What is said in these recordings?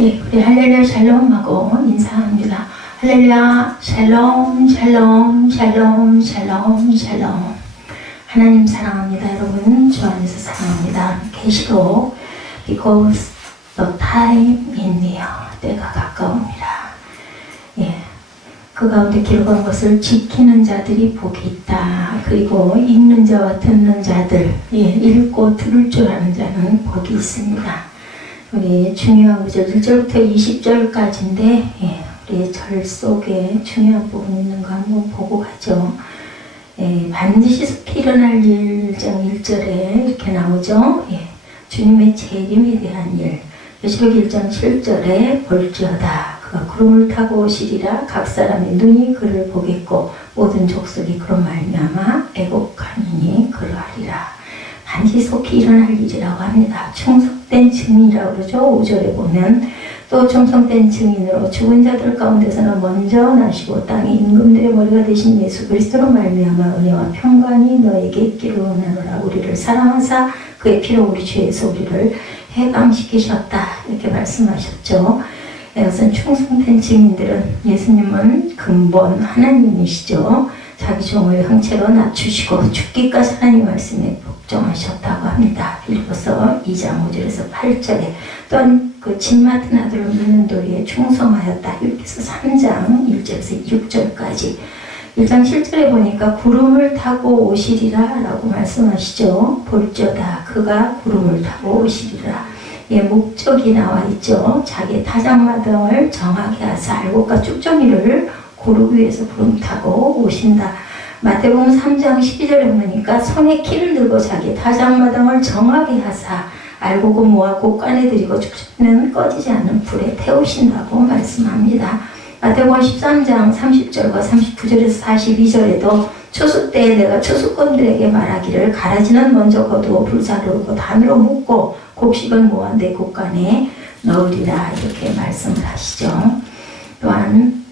예, 우리 할렐루야 샬롬하고 인사합니다. 할렐루야 샬롬 샬롬 샬롬 샬롬 샬롬. 하나님 사랑합니다. 여러분 주 안에서 사랑합니다. 계시록 because the time is near. 때가 가까웁니다. 예, 그 가운데 기록한 것을 지키는 자들이 복이 있다. 그리고 읽는 자와 듣는 자들, 예, 읽고 들을 줄 아는 자는 복이 있습니다. 우리 중요한 구절 1절부터 20절까지인데, 예, 우리 절 속에 중요한 부분이 있는 거 한번 보고 가죠. 예, 반드시 속히 일어날 1장 1절에 이렇게 나오죠. 예, 주님의 재림에 대한 일. 계시록 1장 7절에 볼지어다 그가 구름을 타고 오시리라. 각 사람의 눈이 그를 보겠고 모든 족속이 그로 말미암아 애곡하느니 그러하리라. 반드시 속히 일어날 일이라고 합니다. 충성된 증인이라고 그러죠. 5절에 보면 또 충성된 증인으로 죽은 자들 가운데서는 먼저 나시고 땅의 임금들의 머리가 되신 예수 그리스도로 말미암아 은혜와 평강이 너에게 있기를 원하노라. 우리를 사랑하사 그의 피로 우리 죄에서 우리를 해방시키셨다. 이렇게 말씀하셨죠. 우선 충성된 증인들은 예수님은 근본 하나님이시죠. 자기 종을 형체로 낮추시고 죽기까지 하나님 말씀에 복종하셨다고 합니다. 빌립보서 2장 5절에서 8절에 또한 그 집 맡은 아들을 믿는 도리에 충성하였다. 이렇게 해서 3장 1절에서 6절까지 1장 7절에 보니까 구름을 타고 오시리라 라고 말씀하시죠. 볼지어다 그가 구름을 타고 오시리라. 예, 목적이 나와 있죠. 자기 타작마당을 정하게 하사 알곡과 쭉정이를 고르기 위해서 구름 타고 오신다. 마태복음 3장 12절에 보니까 손에 키를 들고 자기 타작마당을 정하게 하사 알곡을 모아 곳간에 들이고 쭉정이는 꺼지지 않는 불에 태우신다고 말씀합니다. 마태복음 13장 30절과 39절에서 42절에도 추수 때에 내가 추수꾼들에게 말하기를 가라지는 먼저 거두어 불사르고 단으로 묶고 곡식을 모아 내 곳간에 넣으리라. 이렇게 말씀을 하시죠. 또한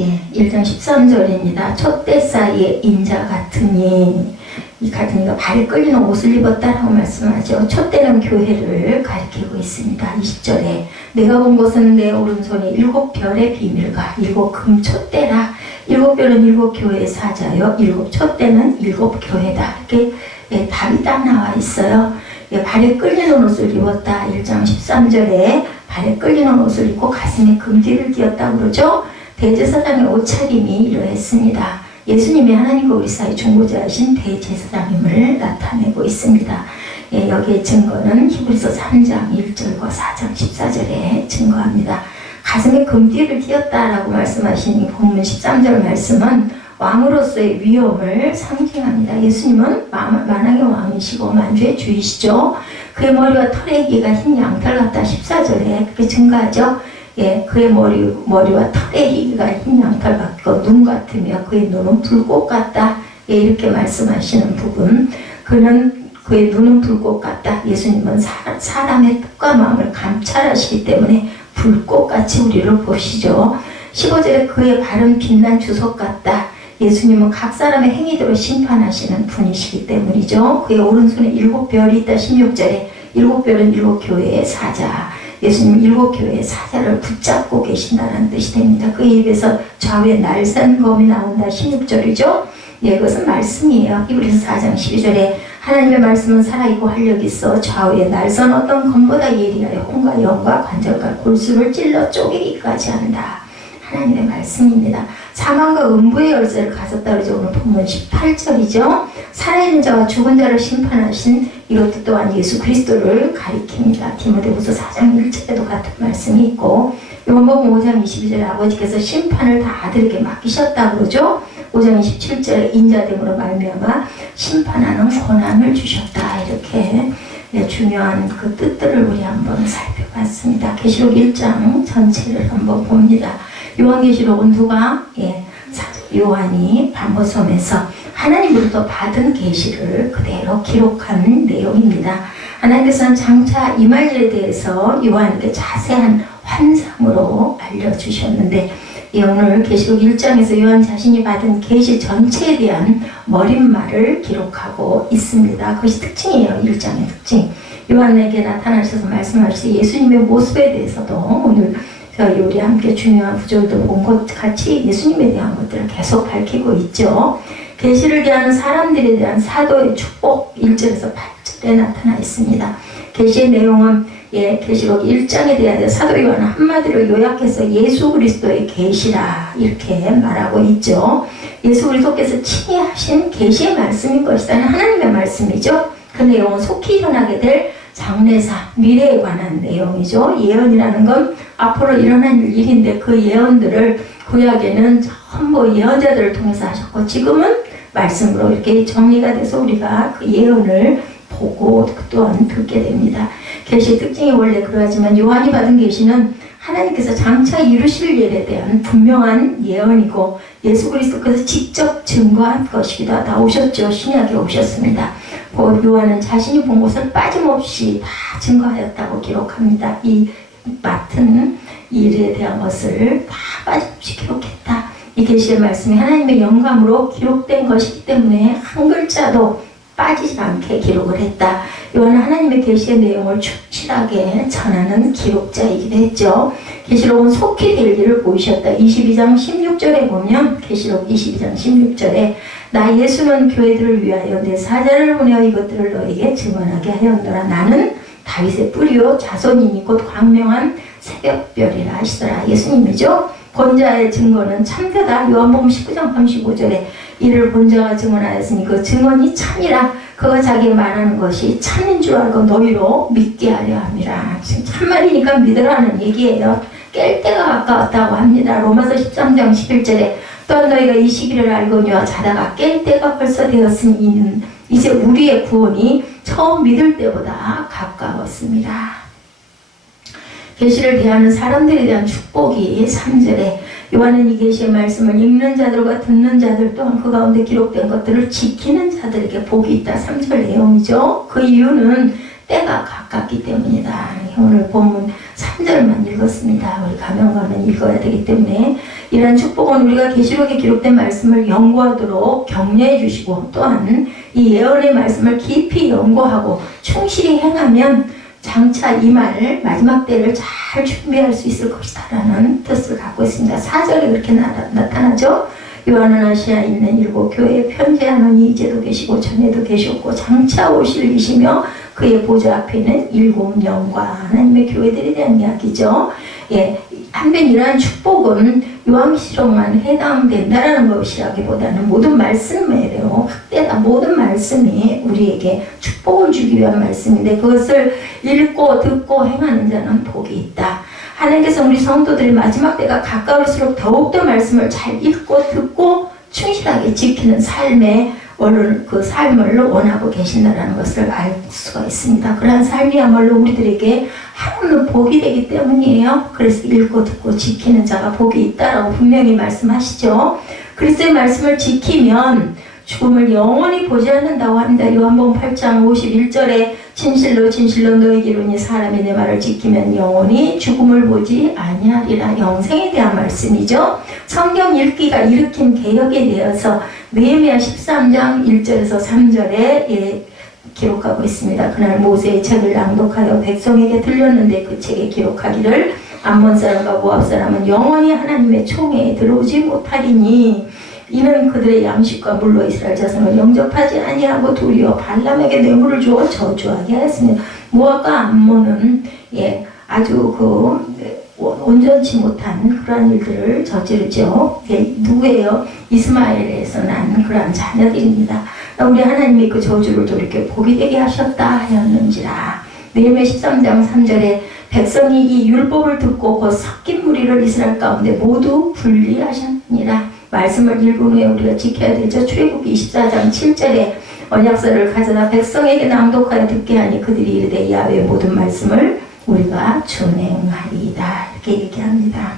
예, 1장 13절입니다. 촛대 사이에 인자 같으니 이 같으니가 발에 끌리는 옷을 입었다라고 말씀하죠. 촛대는 교회를 가리키고 있습니다. 20절에 내가 본 것은 내 오른손에 7별의 비밀과 7금 촛대라. 7별은 7교회의 사자요 7 촛대는 7교회다. 이렇게 예, 답이 딱 나와 있어요. 예, 발에 끌리는 옷을 입었다. 1장 13절에 발에 끌리는 옷을 입고 가슴에 금띠를 띄었다고 그러죠. 대제사장의 옷차림이 이러했습니다. 예수님이 하나님과 우리 사이 중보자이신 대제사장임을 나타내고 있습니다. 예, 여기에 증거는 히브리서 3장 1절과 4장 14절에 증거합니다. 가슴에 금띠를 띄었다라고 말씀하신 본문 13절 말씀은 왕으로서의 위엄을 상징합니다. 예수님은 만왕의 왕이시고 만주의 주이시죠. 그의 머리와 털의 기가 흰 양털 같다. 14절에 그렇게 증거하죠. 예, 그의 머리와 털의 희기가 흰 양털 같고 눈 같으며 그의 눈은 불꽃 같다. 예, 이렇게 말씀하시는 부분. 그의 눈은 불꽃 같다. 예수님은 사람의 뜻과 마음을 감찰하시기 때문에 불꽃같이 우리를 보시죠. 15절에 그의 발은 빛난 주석 같다. 예수님은 각 사람의 행위대로 심판하시는 분이시기 때문이죠. 그의 오른손에 7별이 있다. 16절에 7별은 7교회의 사자. 예수님 7교회의 사자를 붙잡고 계신다는 뜻이 됩니다. 그의 입에서 좌우에 날선 검이 나온다. 16절이죠. 예, 그것은 말씀이에요. 히브리서 4장 12절에 하나님의 말씀은 살아있고 활력이 있어 좌우에 날선 어떤 검보다 예리하여 혼과 영과 관절과 골수를 찔러 쪼개기까지 한다. 하나님의 말씀입니다. 사망과 음부의 열쇠를 가졌다 그러죠. 오늘 본문 18절이죠. 살아있는 자와 죽은 자를 심판하신 이것도 또한 예수 그리스도를 가리킵니다. 디모데후서 4장 1절에도 같은 말씀이 있고 요한복음 5장 22절에 아버지께서 심판을 다 아들에게 맡기셨다 그러죠. 5장 27절에 인자됨으로 말미암아 심판하는 권한을 주셨다. 이렇게 네, 중요한 그 뜻들을 우리 한번 살펴봤습니다. 계시록 1장 전체를 한번 봅니다. 요한계시록은 누가? 예, 요한이 반모섬에서 하나님으로부터 받은 계시를 그대로 기록한 내용입니다. 하나님께서는 장차 임할 일에 대해서 요한에게 자세한 환상으로 알려주셨는데 오늘 계시록 1장에서 요한 자신이 받은 계시 전체에 대한 머릿말을 기록하고 있습니다. 그것이 특징이에요. 1장의 특징. 요한에게 나타나셔서 말씀하시되 예수님의 모습에 대해서도 오늘 저희 우리 함께 중요한 구절도 본 것 같이 예수님에 대한 것들을 계속 밝히고 있죠. 계시를 대하는 사람들에 대한 사도의 축복 1절에서 8절에 나타나 있습니다. 계시의 내용은 계시록 1장에 대하여 사도 요한은 한마디로 요약해서 예수 그리스도의 계시라 이렇게 말하고 있죠. 예수 그리스도께서 친히 하신 계시의 말씀인 것이다. 하나님의 말씀이죠. 그 내용은 속히 일어나게 될 장래사, 미래에 관한 내용이죠. 예언이라는 건 앞으로 일어날 일인데 그 예언들을 구약에는 전부 예언자들을 통해서 하셨고 지금은 말씀으로 이렇게 정리가 돼서 우리가 그 예언을 보고 또한 듣게 됩니다. 계시의 특징이 원래 그러하지만 요한이 받은 계시는 하나님께서 장차 이루실 일에 대한 분명한 예언이고 예수 그리스도께서 직접 증거한 것이기도 하다. 오셨죠. 신약에 오셨습니다. 요한은 자신이 본 것을 빠짐없이 다 증거하였다고 기록합니다. 이 맡은 일에 대한 것을 다 빠짐없이 기록했다. 이 계시의 말씀이 하나님의 영감으로 기록된 것이기 때문에 한 글자도 빠지지 않게 기록을 했다. 요한은 하나님의 계시의 내용을 충실하게 전하는 기록자이기도 했죠. 계시록은 속히 될 일을 보이셨다. 22장 16절에 보면 계시록 22장 16절에 나 예수는 교회들을 위하여 내 사자를 보내어 이것들을 너에게 증언하게 하였노라. 나는 다윗의 뿌리요 자손이니 곧 광명한 새벽별이라 하시더라. 예수님이죠. 본자의 증거는 참되다. 요한복음 19장 35절에 이를 본자가 증언하였으니 그 증언이 참이라. 그가 자기가 말하는 것이 참인 줄 알고 너희로 믿게 하려 함이라. 참말이니까 믿으라는 얘기예요. 깰 때가 가까웠다고 합니다. 로마서 13장 11절에 또한 너희가 이 시기를 알거니와 자다가 깰 때가 벌써 되었으니 이제 우리의 구원이 처음 믿을 때보다 가까웠습니다. 계시를 대하는 사람들에 대한 축복이 3절에 요한은 이 계시의 말씀을 읽는 자들과 듣는 자들 또한 그 가운데 기록된 것들을 지키는 자들에게 복이 있다. 3절 내용이죠. 그 이유는 때가 가깝기 때문이다. 오늘 본문 3절만 읽었습니다. 우리 가면 읽어야 되기 때문에 이러한 축복은 우리가 계시록에 기록된 말씀을 연구하도록 격려해 주시고 또한 이 예언의 말씀을 깊이 연구하고 충실히 행하면 장차 이 말 마지막 때를 잘 준비할 수 있을 것이다 라는 뜻을 갖고 있습니다. 4절에 그렇게 나타나죠. 요한은 아시아에 있는 7 교회에 편지하노니 이제도 계시고 전에도 계셨고 장차 오실 이시며 그의 보좌 앞에 있는 7영과 하나님의 교회들에 대한 이야기죠. 한편 이러한 축복은 요한계시록만 해당된다라는 것이라기보다는 모든 말씀이래요. 확대다. 모든 말씀이 우리에게 축복을 주기 위한 말씀인데 그것을 읽고 듣고 행하는 자는 복이 있다. 하나님께서 우리 성도들이 마지막 때가 가까울수록 더욱더 말씀을 잘 읽고 듣고 충실하게 지키는 그 삶을 원하고 계신다는 것을 알 수가 있습니다. 그러한 삶이야말로 우리들에게 하루는 복이 되기 때문이에요. 그래서 읽고 듣고 지키는 자가 복이 있다라고 분명히 말씀하시죠. 그리스도의 말씀을 지키면 죽음을 영원히 보지 않는다고 합니다. 요한복음 8장 51절에 진실로 진실로 너희에게 이르노니 사람이 내 말을 지키면 영원히 죽음을 보지 아니하리라. 영생에 대한 말씀이죠. 성경 읽기가 일으킨 개혁에 대해서 느헤미야 13장 1절에서 3절에 기록하고 있습니다. 그날 모세의 책을 낭독하여 백성에게 들렸는데 그 책에 기록하기를 암몬 사람과 모압 사람은 영원히 하나님의 총회에 들어오지 못하리니 이는 그들의 양식과 물로 이스라엘 자손을 영접하지 아니하고 도리어 발람에게 뇌물을 주어 저주하게 하였으니 모압과 암몬은 아주 온전치 못한 그러한 일들을 저지르죠. 누구예요? 이스마엘에서 난 그러한 자녀들입니다. 우리 하나님이 그 저주를 돌이켜 복이 되게 하셨다 하였는지라. 느헤미야 13장 3절에 백성이 이 율법을 듣고 곧 섞인 무리를 이스라엘 가운데 모두 분리하셨느니라. 말씀을 읽은 후에 우리가 지켜야 되죠. 출애굽기 24장 7절에 언약서를 가져다 백성에게 낭독하여 듣게 하니 그들이 이르되 야훼의 모든 말씀을 우리가 준행하리이다. 이렇게 얘기합니다.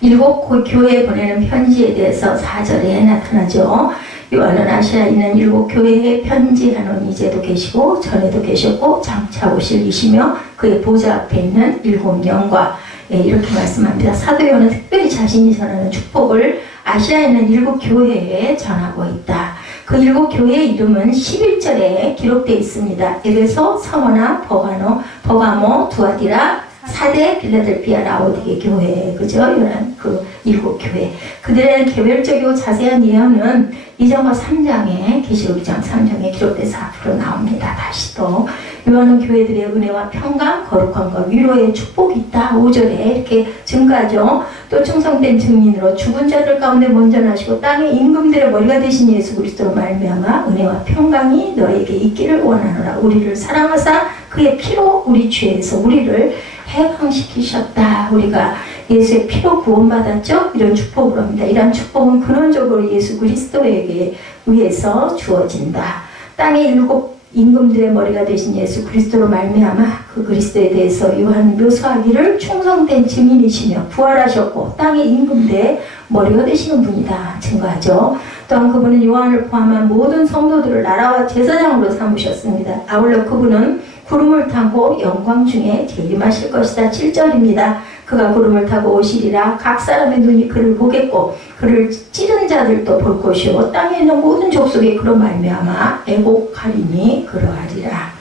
7 교회에 보내는 편지에 대해서 4절에 나타나죠. 요한은 아시아에 있는 7 교회에 편지하노니 이제도 계시고 전에도 계셨고 장차 오실 이시며 그의 보좌 앞에 있는 7영과 이렇게 말씀합니다. 사도 요한은 특별히 자신이 전하는 축복을 아시아에 있는 7 교회에 전하고 있다. 그 7교회의 이름은 11절에 기록되어 있습니다. 에베소, 서머나, 버가모, 두아디라, 사대, 빌라델피아, 라오디게 교회, 그죠? 이런 그 7교회. 그들의 개별적이고 자세한 예언은 2장과 3장에, 계시록 2장, 3장에 기록돼서 앞으로 나옵니다. 다시 또, 요한은 교회들의 은혜와 평강, 거룩함과 위로의 축복이 있다. 5절에 이렇게 증가하죠. 또 충성된 증인으로 죽은 자들 가운데 먼저 나시고 땅의 임금들의 머리가 되신 예수 그리스도로 말미암아 은혜와 평강이 너에게 있기를 원하노라. 우리를 사랑하사 그의 피로 우리 죄에서 우리를 해방시키셨다. 우리가 예수의 피로 구원받았죠? 이런 축복을 합니다. 이런 축복은 근원적으로 예수 그리스도에게 의해서 주어진다. 땅의 7 임금들의 머리가 되신 예수 그리스도로 말미암아 그 그리스도에 대해서 요한 묘사하기를 충성된 증인이시며 부활하셨고 땅의 임금들의 머리가 되시는 분이다 증거하죠. 또한 그분은 요한을 포함한 모든 성도들을 나라와 제사장으로 삼으셨습니다. 아울러 그분은 구름을 타고 영광 중에 재림하실 것이다. 7절입니다. 그가 구름을 타고 오시리라. 각 사람의 눈이 그를 보겠고 그를 찌른 자들도 볼 것이요 땅에 있는 모든 족속이 그로 말미암아 애곡하리니 그러하리라.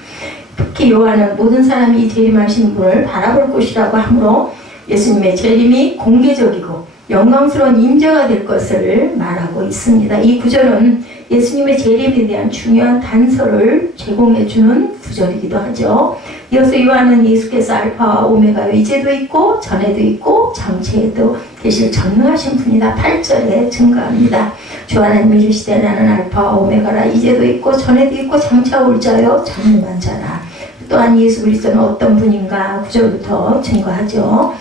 특히 요한은 모든 사람이 재림하신 분을 바라볼 것이라고 하므로 예수님의 재림이 공개적이고 영광스러운 임재가 될 것을 말하고 있습니다. 이 구절은 예수님의 재림에 대한 중요한 단서를 제공해주는 구절이기도 하죠. 이어서 요한은 예수께서 알파와 오메가 이제도 있고 전에도 있고 장차에도 계실 전능하신 분이다. 8절에 증가합니다. 주 하나님이 이르시되 나는 알파와 오메가라. 이제도 있고 전에도 있고 장차 올 자요 전능한 자라. 또한 예수 그리스도는 어떤 분인가 9절부터 증거하죠.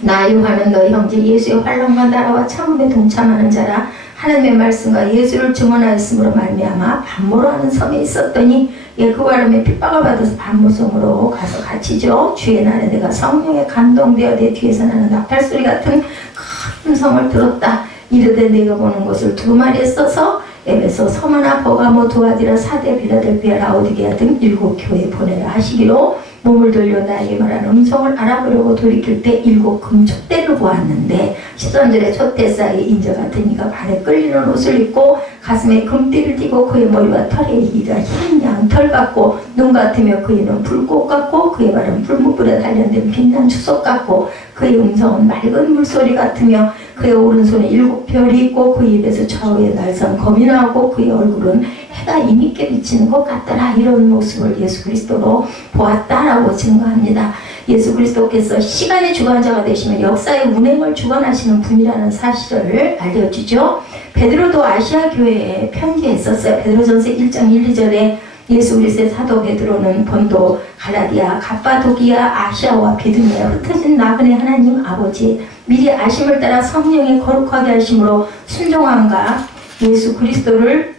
나 요한은 너희 형제 예수의 환난과 나라와 참음에 동참하는 자라. 하나님의 말씀과 예수를 증언하였으므로 말미암아 반모로 하는 섬에 있었더니 그 바람에 핍박을 받아서 반모섬으로 가서 갇히죠. 주의 날에 내가 성령에 감동되어 내 뒤에서 나는 나팔소리 같은 큰 음성을 들었다. 이르되 내가 보는 것을 두루마리에 써서 에베소, 서머나, 버가모, 두아디라, 사대, 빌라델피아, 라오디게아 등 7교회에 보내라 하시기로 몸을 돌려 나에게 말하는 음성을 알아보려고 돌이킬 때 7 금촛대를 보았는데 13절에 촛대 사이에 인자 같은 이가 발에 끌리는 옷을 입고 가슴에 금띠를 띠고 그의 머리와 털에 이가 흰 양 털 같고 눈 같으며 그의 눈 불꽃 같고 그의 발은 불무불에 단련된 빛난 주석 같고 그의 음성은 맑은 물소리 같으며 그의 오른손에 7별이 있고 그의 입에서 좌우에 날선 검이 나오고 그의 얼굴은 해가 힘있게 비치는 것 같더라. 이런 모습을 예수 그리스도로 보았다라고 증거합니다. 예수 그리스도께서 시간의 주관자가 되시며 역사의 운행을 주관하시는 분이라는 사실을 알려주죠. 베드로도 아시아 교회에 편지했었어요. 베드로전서 1장 1, 2절에 예수 그리스도의 사도 베드로는 본도, 갈라디아, 갑바도기아, 아시아와 비두니아 흩어진 나그네 하나님 아버지 미리 아심을 따라 성령의 거룩하게 하심으로 순종함과 예수 그리스도를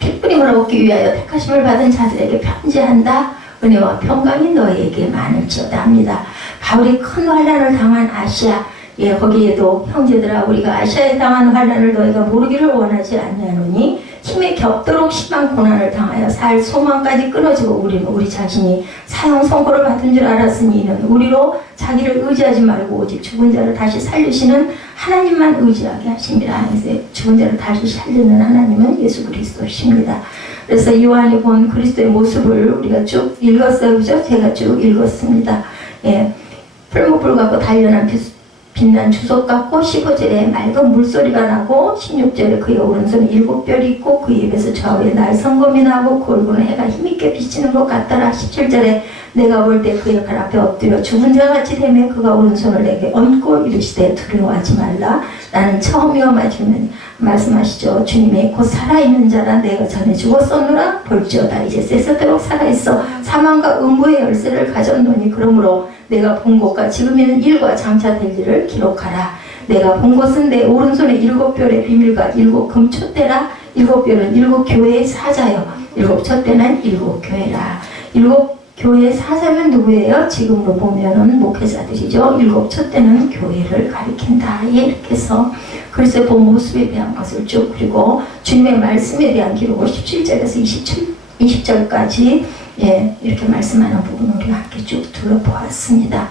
핏부림을 얻기 위하여 택하심을 받은 자들에게 편지한다. 은혜와 평강이 너희에게 많을지어다 합니다. 바울이 큰 환난을 당한 아시아, 거기에도 형제들아 우리가 아시아에 당한 환난을 너희가 모르기를 원하지 아니하노니 힘에 겹도록 심한 고난을 당하여 살 소망까지 끊어지고 우리는 우리 자신이 사형 선고를 받은 줄 알았으니 이는 우리로 자기를 의지하지 말고 오직 죽은 자를 다시 살리시는 하나님만 의지하게 하십니다. 그래서 죽은 자를 다시 살리는 하나님은 예수 그리스도십니다. 그래서 요한이 본 그리스도의 모습을 우리가 쭉 읽었어요. 그죠? 제가 쭉 읽었습니다. 풀무불 같고 단련한 빛난 주석 같고 15절에 맑은 물소리가 나고 16절에 그의 오른손에 7별이 있고 그의 입에서 좌우에 날성검이 나고 그 얼굴은 해가 힘있게 비치는 것 같더라. 17절에 내가 볼 때 그의 발 앞에 엎드려 죽은 자같이 되며 그가 오른손을 내게 얹고 이르시되 두려워하지 말라. 나는 처음이요 마지막이니 말씀하시죠. 주님의 곧 살아있는 자라. 내가 전에 죽었었노라. 볼지어다 이제 쎄세도록 살아있어 사망과 음부의 열쇠를 가졌노니 그러므로 내가 본 것과 지금 있는 일과 장차 될 일을 기록하라. 내가 본 것은 내 오른손에 7별의 비밀과 7 금촛대라. 7별은 7교회의 사자요 7 촛대는 7교회라. 7교회의 사자면 누구예요? 지금으로 보면은 목회자들이죠. 7 촛대는 교회를 가리킨다. 이렇게 해서 그리스도의 본 모습에 대한 것을 쭉, 그리고 주님의 말씀에 대한 기록을 17절에서 20절까지 이렇게 말씀하는 부분을 우리가 함께 쭉 둘러보았습니다.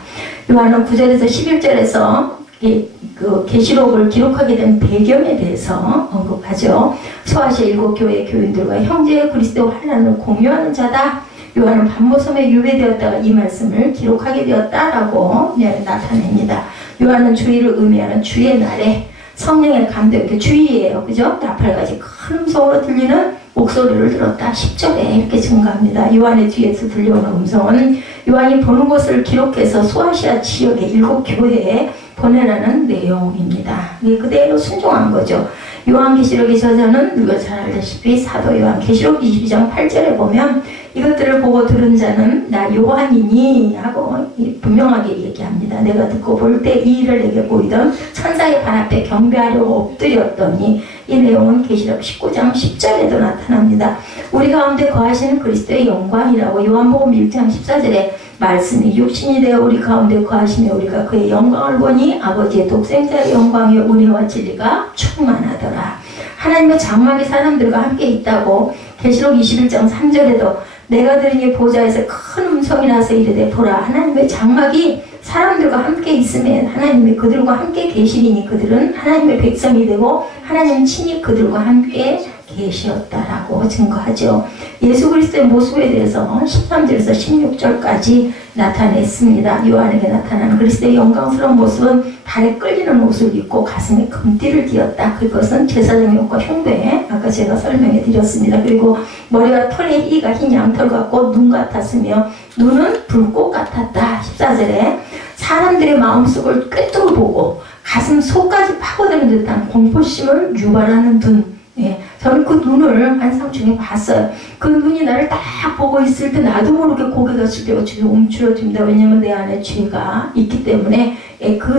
요한은 9절에서 11절에서 그 계시록을 기록하게 된 배경에 대해서 언급하죠. 소아시아 일곱 교회 교인들과 형제의 그리스도 환난을 공유하는 자다. 요한은 반모섬에 유배되었다가 이 말씀을 기록하게 되었다라고 나타냅니다. 요한은 주의를 의미하는 주의 날에 성령의 감동, 이렇게 주의예요. 그죠? 나팔같이 큰 음성으로 들리는 목소리를 들었다. 10절에 이렇게 증가합니다. 요한의 뒤에서 들려오는 음성은 요한이 보는 것을 기록해서 소아시아 지역의 일곱 교회에 보내라는 내용입니다. 이게 그대로 순종한 거죠. 요한계시록의 저자는 우리가 잘 알다시피 사도 요한 계시록 22장 8절에 보면 이것들을 보고 들은 자는 나 요한이니 하고 분명하게 얘기합니다. 내가 듣고 볼 때 이 일을 내게 보이던 천사의 발 앞에 경배하려고 엎드렸더니 이 내용은 계시록 19장 10절에도 나타납니다. 우리 가운데 거하시는 그리스도의 영광이라고 요한복음 1장 14절에 말씀이 육신이 되어 우리 가운데 거하시며 우리가 그의 영광을 보니 아버지의 독생자의 영광의 은혜와 진리가 충만하더라. 하나님의 장막이 사람들과 함께 있다고 계시록 21장 3절에도 내가 들으니 보좌에서 큰 음성이 나서 이르되 보라 하나님의 장막이 사람들과 함께 있으면 하나님이 그들과 함께 계시리니 그들은 하나님의 백성이 되고 하나님 친히 그들과 함께 계시었다라고 증거하죠. 예수 그리스도의 모습에 대해서 13절에서 16절까지 나타냈습니다. 요한에게 나타나는 그리스도의 영광스러운 모습은 발에 끌리는 옷을 입고 가슴에 금띠를 띠었다. 그것은 제사장의 옷과 흉배에 아까 제가 설명해 드렸습니다. 그리고 머리와 털의 희가 흰 양털 같고 눈 같았으며 눈은 불꽃 같았다. 14절에 사람들의 마음속을 꿰뚫어 보고 가슴 속까지 파고드는 듯한 공포심을 유발하는 눈. 예, 저는 그 눈을 환상 중에 봤어요. 그 눈이 나를 딱 보고 있을 때 나도 모르게 고개가 숙여지고 움츠러집니다. 왜냐면 내 안에 죄가 있기 때문에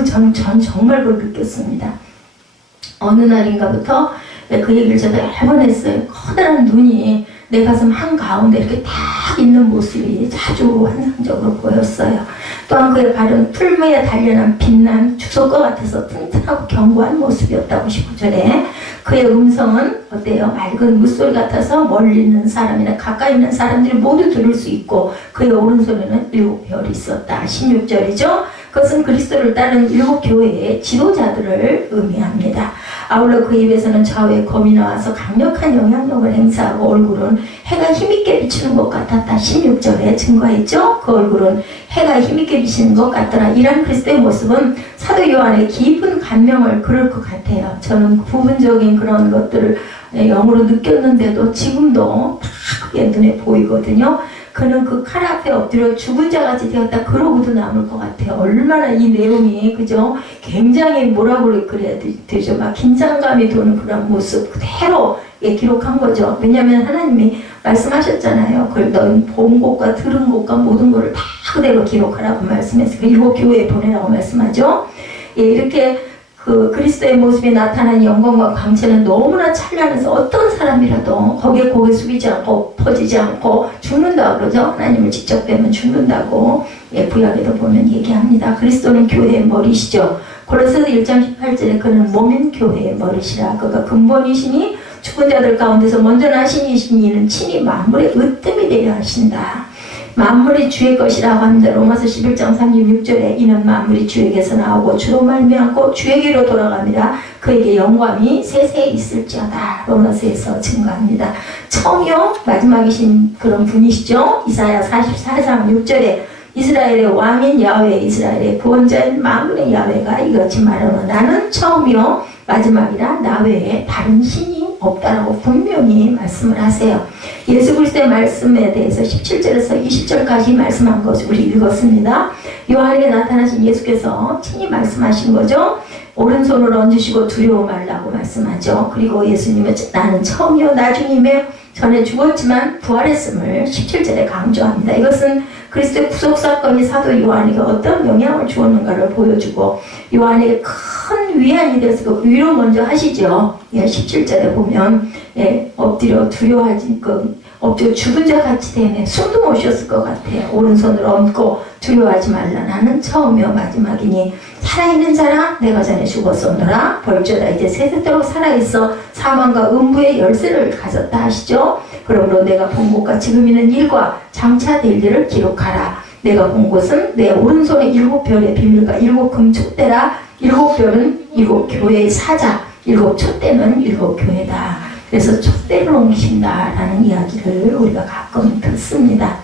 전 정말 그걸 느꼈습니다. 어느 날인가부터 그 얘기를 제가 여러 번 했어요. 커다란 눈이 내 가슴 한가운데 이렇게 딱 있는 모습이 자주 환상적으로 보였어요. 또한 그의 발은 풀무에 단련한 빛난 주석과 같아서 튼튼하고 견고한 모습이었다고 19절에 그의 음성은 어때요? 맑은 물소리 같아서 멀리 있는 사람이나 가까이 있는 사람들이 모두 들을 수 있고 그의 오른손에는 7별이 있었다. 16절이죠. 그것은 그리스도를 따르는 7교회의 지도자들을 의미합니다. 아울러 그 입에서는 좌우에 검이 나와서 강력한 영향력을 행사하고 얼굴은 해가 힘있게 비치는 것 같았다. 16절에 증거했죠. 그 얼굴은 해가 힘있게 비치는 것 같더라. 이런 그리스도의 모습은 사도 요한의 깊은 감명을 그럴 것 같아요. 저는 부분적인 그런 것들을 영으로 느꼈는데도 지금도 다 그게 눈에 보이거든요. 그는 그 칼 앞에 엎드려 죽은 자같이 되었다. 그러고도 남을 것 같아요. 얼마나 이 내용이 그죠? 굉장히 뭐라고 그래야 되죠? 막 긴장감이 도는 그런 모습 그대로 기록한 거죠. 왜냐하면 하나님이 말씀하셨잖아요. 그걸 넌 본 것과 들은 것과 모든 것을 다 그대로 기록하라고 말씀했어요. 그리고 교회에 보내라고 말씀하죠. 이렇게 그 그리스도의 모습이 나타난 영광과 광채는 너무나 찬란해서 어떤 사람이라도 거기에 고개 숙이지 않고 퍼지지 않고 죽는다 그러죠. 하나님을 직접 뵈면 죽는다고 구약에도 보면 얘기합니다. 그리스도는 교회의 머리시죠. 골로새서 1장 18절에 그는 몸인 교회의 머리시라. 그가 근본이시니 죽은 자들 가운데서 먼저 나신 이시니 이는 친히 만물의 으뜸이 되려 하신다. 만물이 주의 것이라고 합니다. 로마서 11장 36절에 이는 만물이 주에게서 나오고 주로 말미암고 주에게로 돌아갑니다. 그에게 영광이 세세히 있을지어다. 로마서에서 증거합니다. 처음이요 마지막이신 그런 분이시죠. 이사야 44장 6절에 이스라엘의 왕인 야훼 이스라엘의 구원자인 만물의 야훼가 이같이 말하노 나는 처음이요 마지막이라 나 외에 다른 신이 없다라고 분명히 말씀을 하세요. 예수 그리스도의 말씀에 대해서 17절에서 20절까지 말씀한 것을 우리 읽었습니다. 요한에게 나타나신 예수께서 친히 말씀하신 거죠. 오른손을 얹으시고 두려워 말라고 말씀하죠. 그리고 예수님은 나는 처음이요 나중이며 전에 죽었지만 부활했음을 17절에 강조합니다. 이것은 그리스도의 구속사건이 사도 요한에게 어떤 영향을 주었는가를 보여주고 요한에게 큰 위안이 돼서 그 위로 먼저 하시죠. 17절에 보면 엎드려 두려워하지 엎드려 죽은 자 같이 되네. 숨도 못 쉬었을 것 같아요. 오른손을 얹고 두려워하지 말라. 나는 처음이요 마지막이니 살아있는 자라 내가 전에 죽었었노라. 벌죄다 이제 세세토록 살아있어 사망과 음부의 열쇠를 가졌다 하시죠. 그러므로 내가 본 것과 지금 있는 일과 장차 될 일을 기록하라. 내가 본 것은 내 오른손에 7별의 비밀과 7 금축대라. 일곱 별은 일곱 교회의 사자, 일곱 촛대는 일곱 교회다. 그래서 촛대를 옮기신다라는 이야기를 우리가 가끔 듣습니다.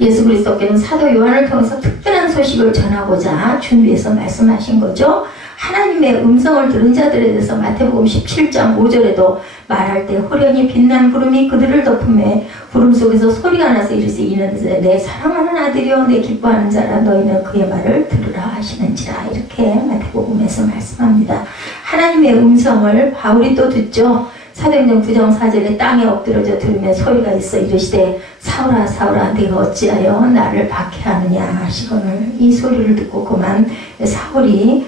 예수 그리스도께는 사도 요한을 통해서 특별한 소식을 전하고자 준비해서 말씀하신 거죠. 하나님의 음성을 들은 자들에 대해서 마태복음 17장 5절에도 말할 때 호련히 빛난 구름이 그들을 덮음에 구름 속에서 소리가 나서 이르시 이는 내 사랑하는 아들이요 내 기뻐하는 자라 너희는 그의 말을 들으라 하시는지라. 이렇게 마태복음에서 말씀합니다. 하나님의 음성을 바울이 또 듣죠. 사도행전 9장 4절에 땅에 엎드러져 들으며 소리가 있어 이르시되 사울아 사울아 네가 어찌하여 나를 박해하느냐 하시거늘. 이 소리를 듣고 그만 사울이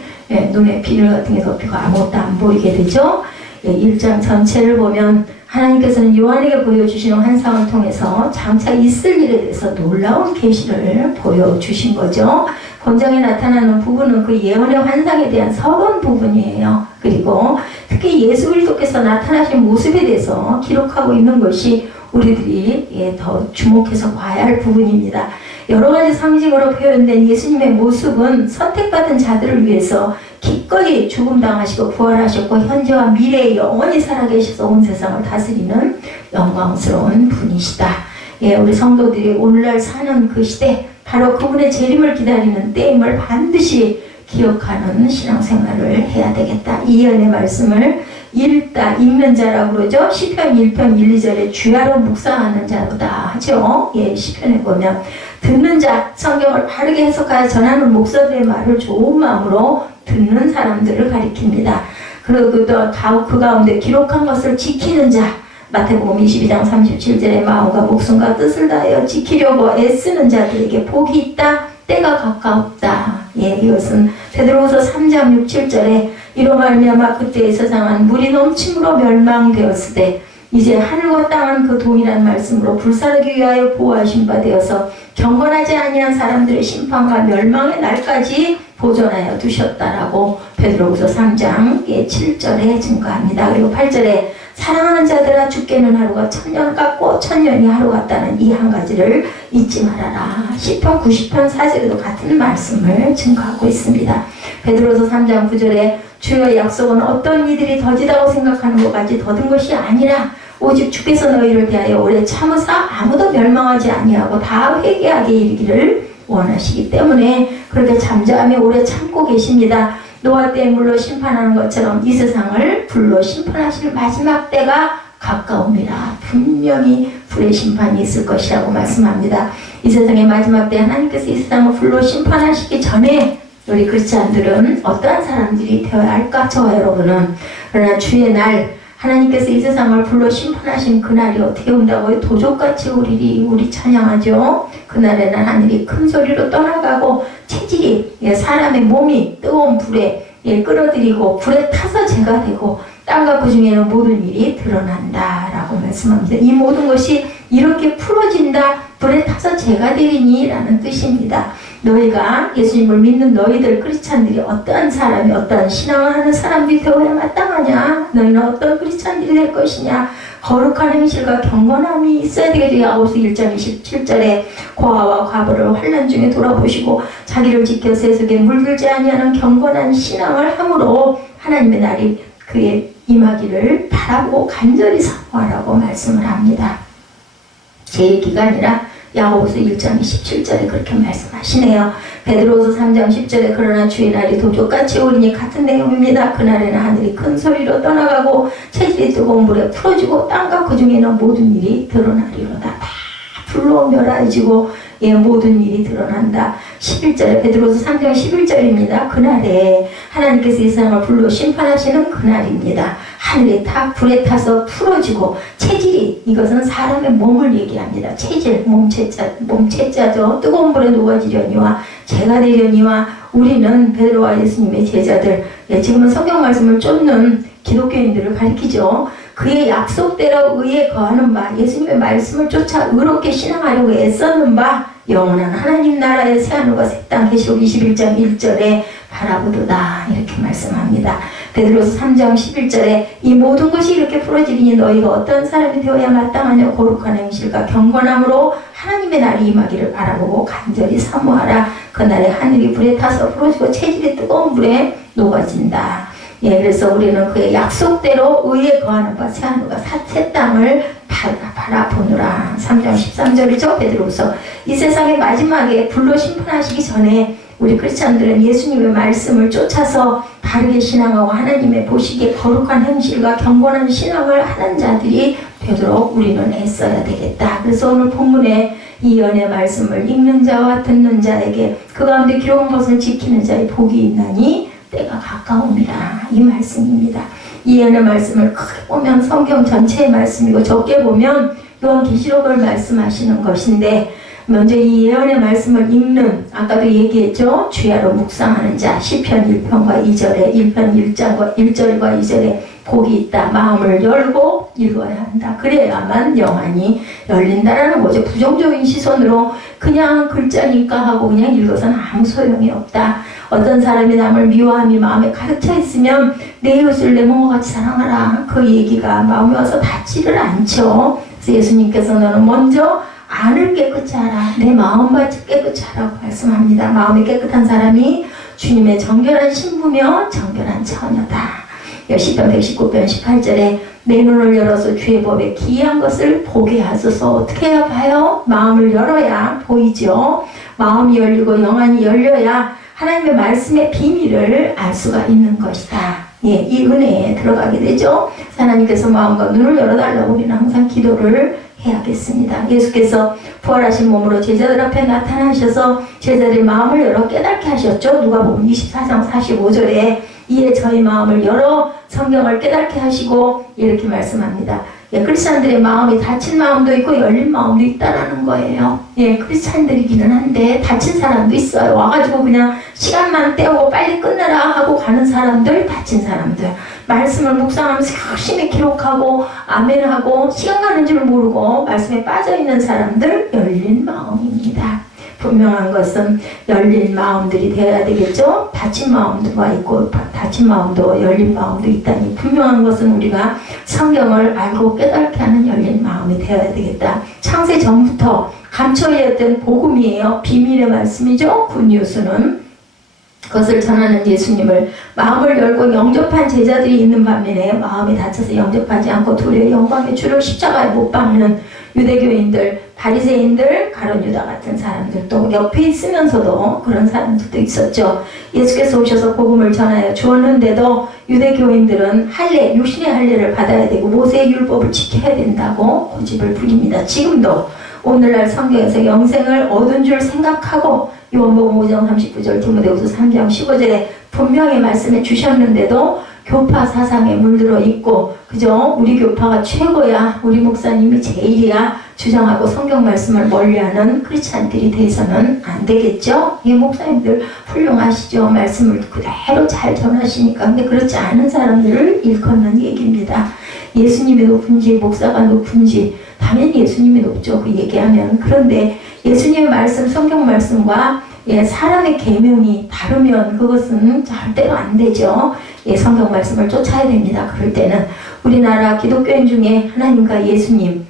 눈에 비늘 같은 게 덮이고 아무것도 안 보이게 되죠. 1장 전체를 보면 하나님께서는 요한에게 보여주시는 환상을 통해서 장차 있을 일에 대해서 놀라운 계시를 보여주신 거죠. 본장에 나타나는 부분은 그 예언의 환상에 대한 서론 부분이에요. 그리고 특히 예수 그리스도께서 나타나신 모습에 대해서 기록하고 있는 것이 우리들이 더 주목해서 봐야 할 부분입니다. 여러 가지 상징으로 표현된 예수님의 모습은 선택받은 자들을 위해서 기꺼이 죽음당하시고 부활하셨고 현재와 미래에 영원히 살아계셔서 온 세상을 다스리는 영광스러운 분이시다. 우리 성도들이 오늘날 사는 그 시대, 바로 그분의 재림을 기다리는 때임을 반드시 기억하는 신앙생활을 해야 되겠다. 이 예언의 말씀을 읽는 자라고 그러죠. 시편 1편 1, 2절에 주야로 묵상하는 자로다 하죠. 시편에 보면 듣는 자, 성경을 바르게 해석하여 전하는 목사들의 말을 좋은 마음으로 듣는 사람들을 가리킵니다. 그리고 또 그 가운데 기록한 것을 지키는 자, 마태복음 22장 37절에 마음과 목숨과 뜻을 다하여 지키려고 애쓰는 자들에게 복이 있다. 때가 가까웠다. 이것은 베드로후서 3장 6, 7절에 이로 말미암아 그때의 세상은 물이 넘침으로 멸망되었으되 이제 하늘과 땅은 그 동일한 말씀으로 불사르기 위하여 보호하신 바 되어서 경건하지 아니한 사람들의 심판과 멸망의 날까지 보존하여 두셨다라고 베드로후서 3장 7절에 증거합니다. 그리고 8절에 사랑하는 자들아 주께는 하루가 1000년 같고 1000년이 하루 같다는 이 한 가지를 잊지 말아라. 시편 90편 4절에도 같은 말씀을 증거하고 있습니다. 베드로서 3장 9절에 주의 약속은 어떤 이들이 더디다고 생각하는 것 같이 더딘 것이 아니라 오직 주께서 너희를 대하여 오래 참으사 아무도 멸망하지 아니하고 다 회개하게 이르기를 원하시기 때문에 그렇게 잠잠히 오래 참고 계십니다. 노아 때 물로 심판하는 것처럼 이 세상을 불로 심판하실 마지막 때가 가까웁니다. 분명히 불의 심판이 있을 것이라고 말씀합니다. 이 세상의 마지막 때 하나님께서 이 세상을 불로 심판하시기 전에 우리 크리스찬들은 어떠한 사람들이 되어야 할까? 저와 여러분은. 그러나 주의 날 하나님께서 이 세상을 불로 심판하신 그날이 어떻게 온다고요? 도적같이 우리 찬양하죠. 그날에는 하늘이 큰 소리로 떠나가고 체질이 사람의 몸이 뜨거운 불에 끌어들이고 불에 타서 재가 되고 땅과 그 중에는 모든 일이 드러난다라고 말씀합니다. 이 모든 것이 이렇게 풀어진다, 불에 타서 재가 되리니 라는 뜻입니다. 너희가 예수님을 믿는 너희들 크리스찬들이 어떠한 사람이 어떠한 신앙을 하는 사람들이 되어야 마땅하냐? 너희는 어떤 크리스찬들이 될 것이냐? 거룩한 행실과 경건함이 있어야 되겠죠. 야고보서 1장 27절에 고아와 과부를 환난 중에 돌아보시고 자기를 지켜 세속에 물들지 아니하는 경건한 신앙을 함으로 하나님의 날이 그의 임하기를 바라고 간절히 사모하라고 말씀을 합니다. 제 얘기가 아니라 야고보서 1장 27절에 그렇게 말씀하시네요. 베드로후서 3장 10절에 그러나 주의 날이 도적같이 오리니 같은 내용입니다. 그날에는 하늘이 큰 소리로 떠나가고 체질이 뜨거운 물에 풀어지고 땅과 그 중에는 모든 일이 드러나리로다. 다 불로 멸해지고 모든 일이 드러난다. 11절에 베드로후서 3장 11절입니다. 그날에 하나님께서 이 세상을 불로 심판하시는 그날입니다. 하늘에 불에 타서 풀어지고 체질이 이것은 사람의 몸을 얘기합니다. 체질, 몸체자죠. 뜨거운 불에 녹아지려니와 재가 되려니와 우리는 베드로와 예수님의 제자들, 지금은 성경 말씀을 쫓는 기독교인들을 가리키죠. 그의 약속대로 의에 거하는 바, 예수님의 말씀을 쫓아 의롭게 신앙하려고 애쓰는 바, 영원한 하나님 나라의 새하늘과 새 땅 계시록 21장 1절에 바라보도다 이렇게 말씀합니다. 베드로서 3장 11절에 이 모든 것이 이렇게 풀어지리니 너희가 어떤 사람이 되어야 마땅하냐 거룩한 행실과 경건함으로 하나님의 날이 임하기를 바라보고 간절히 사모하라. 그날에 하늘이 불에 타서 풀어지고 체질이 뜨거운 물에 녹아진다. 예, 그래서 우리는 그의 약속대로 의에 거하는 바 새하늘과 새 땅을 바라보느라. 3장 13절이죠. 베드로서 이 세상의 마지막에 불로 심판하시기 전에 우리 크리스찬들은 예수님의 말씀을 쫓아서 바르게 신앙하고 하나님의 보시기에 거룩한 행실과 경건한 신앙을 하는 자들이 되도록 우리는 애써야 되겠다. 그래서 오늘 본문에 이 연의 말씀을 읽는 자와 듣는 자에게 그 가운데 기록한 것을 지키는 자의 복이 있나니 때가 가까웁니다. 이 말씀입니다. 이 연의 말씀을 크게 보면 성경 전체의 말씀이고 적게 보면 요한계시록을 말씀하시는 것인데 먼저 이 예언의 말씀을 읽는, 아까도 얘기했죠. 주야로 묵상하는 자, 시편 1편과 2절에 1편 1절과 2절에 복이 있다. 마음을 열고 읽어야 한다. 그래야만 영안이 열린다라는 거죠. 부정적인 시선으로 그냥 글자니까 하고 그냥 읽어서는 아무 소용이 없다. 어떤 사람이 남을 미워함이 마음에 가득 차 있으면 내 이웃을 내 몸과 같이 사랑하라. 그 얘기가 마음에 와서 닿지를 않죠. 그래서 예수님께서 너는 먼저 안을 깨끗이 하라. 내 마음밭을 깨끗이 하라고 말씀합니다. 마음이 깨끗한 사람이 주님의 정결한 신부며 정결한 처녀다. 시편 119편 18절에 내 눈을 열어서 주의 법에 기이한 것을 보게 하소서. 어떻게 해야 봐요? 마음을 열어야 보이죠. 마음이 열리고 영안이 열려야 하나님의 말씀의 비밀을 알 수가 있는 것이다. 예, 이 은혜에 들어가게 되죠. 하나님께서 마음과 눈을 열어달라고 우리는 항상 기도를 해야겠습니다. 예수께서 부활하신 몸으로 제자들 앞에 나타나셔서 제자들의 마음을 열어 깨닫게 하셨죠. 누가복음 24장 45절에 이에 저희 마음을 열어 성경을 깨닫게 하시고 이렇게 말씀합니다. 예, 크리스찬들의 마음이 닫힌 마음도 있고 열린 마음도 있다라는 거예요. 예, 크리스찬들이기는 한데 닫힌 사람도 있어요. 와가지고 그냥 시간만 때우고 빨리 끝내라 하고 가는 사람들, 닫힌 사람들. 말씀을 묵상하면서 열심히 기록하고 아멘하고 시간 가는 줄 모르고 말씀에 빠져있는 사람들, 열린 마음입니다. 분명한 것은 열린 마음들이 되어야 되겠죠. 닫힌 마음도 있고 닫힌 마음도 열린 마음도 있다니 분명한 것은 우리가 성경을 알고 깨닫게 하는 열린 마음이 되어야 되겠다. 창세 전부터 감춰있던 복음이에요. 비밀의 말씀이죠. 굿뉴스는 그것을 전하는 예수님을 마음을 열고 영접한 제자들이 있는 반면에 마음이 닫혀서 영접하지 않고 도리어 영광의 주를 십자가에 못 박는 유대교인들, 바리새인들, 가룟 유다 같은 사람들도 옆에 있으면서도 그런 사람들도 있었죠. 예수께서 오셔서 복음을 전하여 주었는데도 유대교인들은 할례, 육신의 할례를 받아야 되고 모세의 율법을 지켜야 된다고 고집을 부립니다. 지금도 오늘날 성경에서 영생을 얻은 줄 생각하고 요한복음 5장 39절, 디모데후서 3장 15절에 분명히 말씀해 주셨는데도 교파 사상에 물들어 있고, 그죠? 우리 교파가 최고야, 우리 목사님이 제일이야 주장하고 성경 말씀을 멀리하는 크리스찬들이 돼서는 안 되겠죠? 이 목사님들 훌륭하시죠? 말씀을 그대로 잘 전하시니까. 근데 그렇지 않은 사람들을 일컫는 얘기입니다. 예수님이 높은지 목사가 높은지 당연히 예수님이 높죠. 그 얘기하면. 그런데 예수님의 말씀, 성경 말씀과 사람의 계명이 다르면 그것은 절대로 안 되죠. 성경 말씀을 쫓아야 됩니다. 그럴 때는 우리나라 기독교인 중에 하나님과 예수님,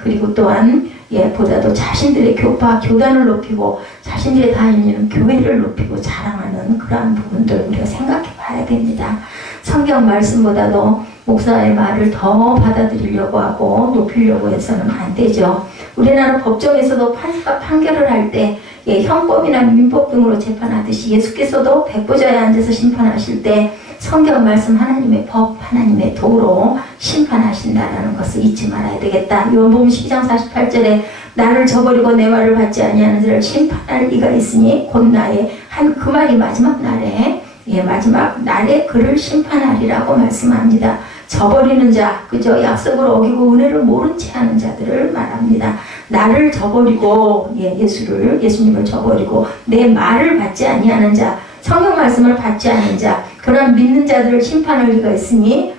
그리고 또한 보다도 자신들의 교파, 교단을 높이고 자신들의 다니는 교회를 높이고 자랑하는 그러한 부분들 우리가 생각해 봐야 됩니다. 성경 말씀보다도 목사의 말을 더 받아들이려고 하고 높이려고 해서는 안 되죠. 우리나라 법정에서도 판사가 판결을 할 때 형법이나 민법 등으로 재판하듯이 예수께서도 백보좌에 앉아서 심판하실 때 성경 말씀 하나님의 법, 하나님의 도로 심판하신다라는 것을 잊지 말아야 되겠다. 요한복음 12장 48절에 나를 저버리고 내 말을 받지 아니하는 자를 심판할 이가 있으니 곧 나의 그 말이 마지막 날에 마지막 날에 그를 심판하리라고 말씀합니다. 저버리는 자, 그죠? 약속을 어기고 은혜를 모른 채 하는 자들을 말합니다. 나를 저버리고 예수님을 저버리고 내 말을 받지 아니하는 자, 성경 말씀을 받지 않은 자, 그런 믿는 자들을 심판할 리가 있으니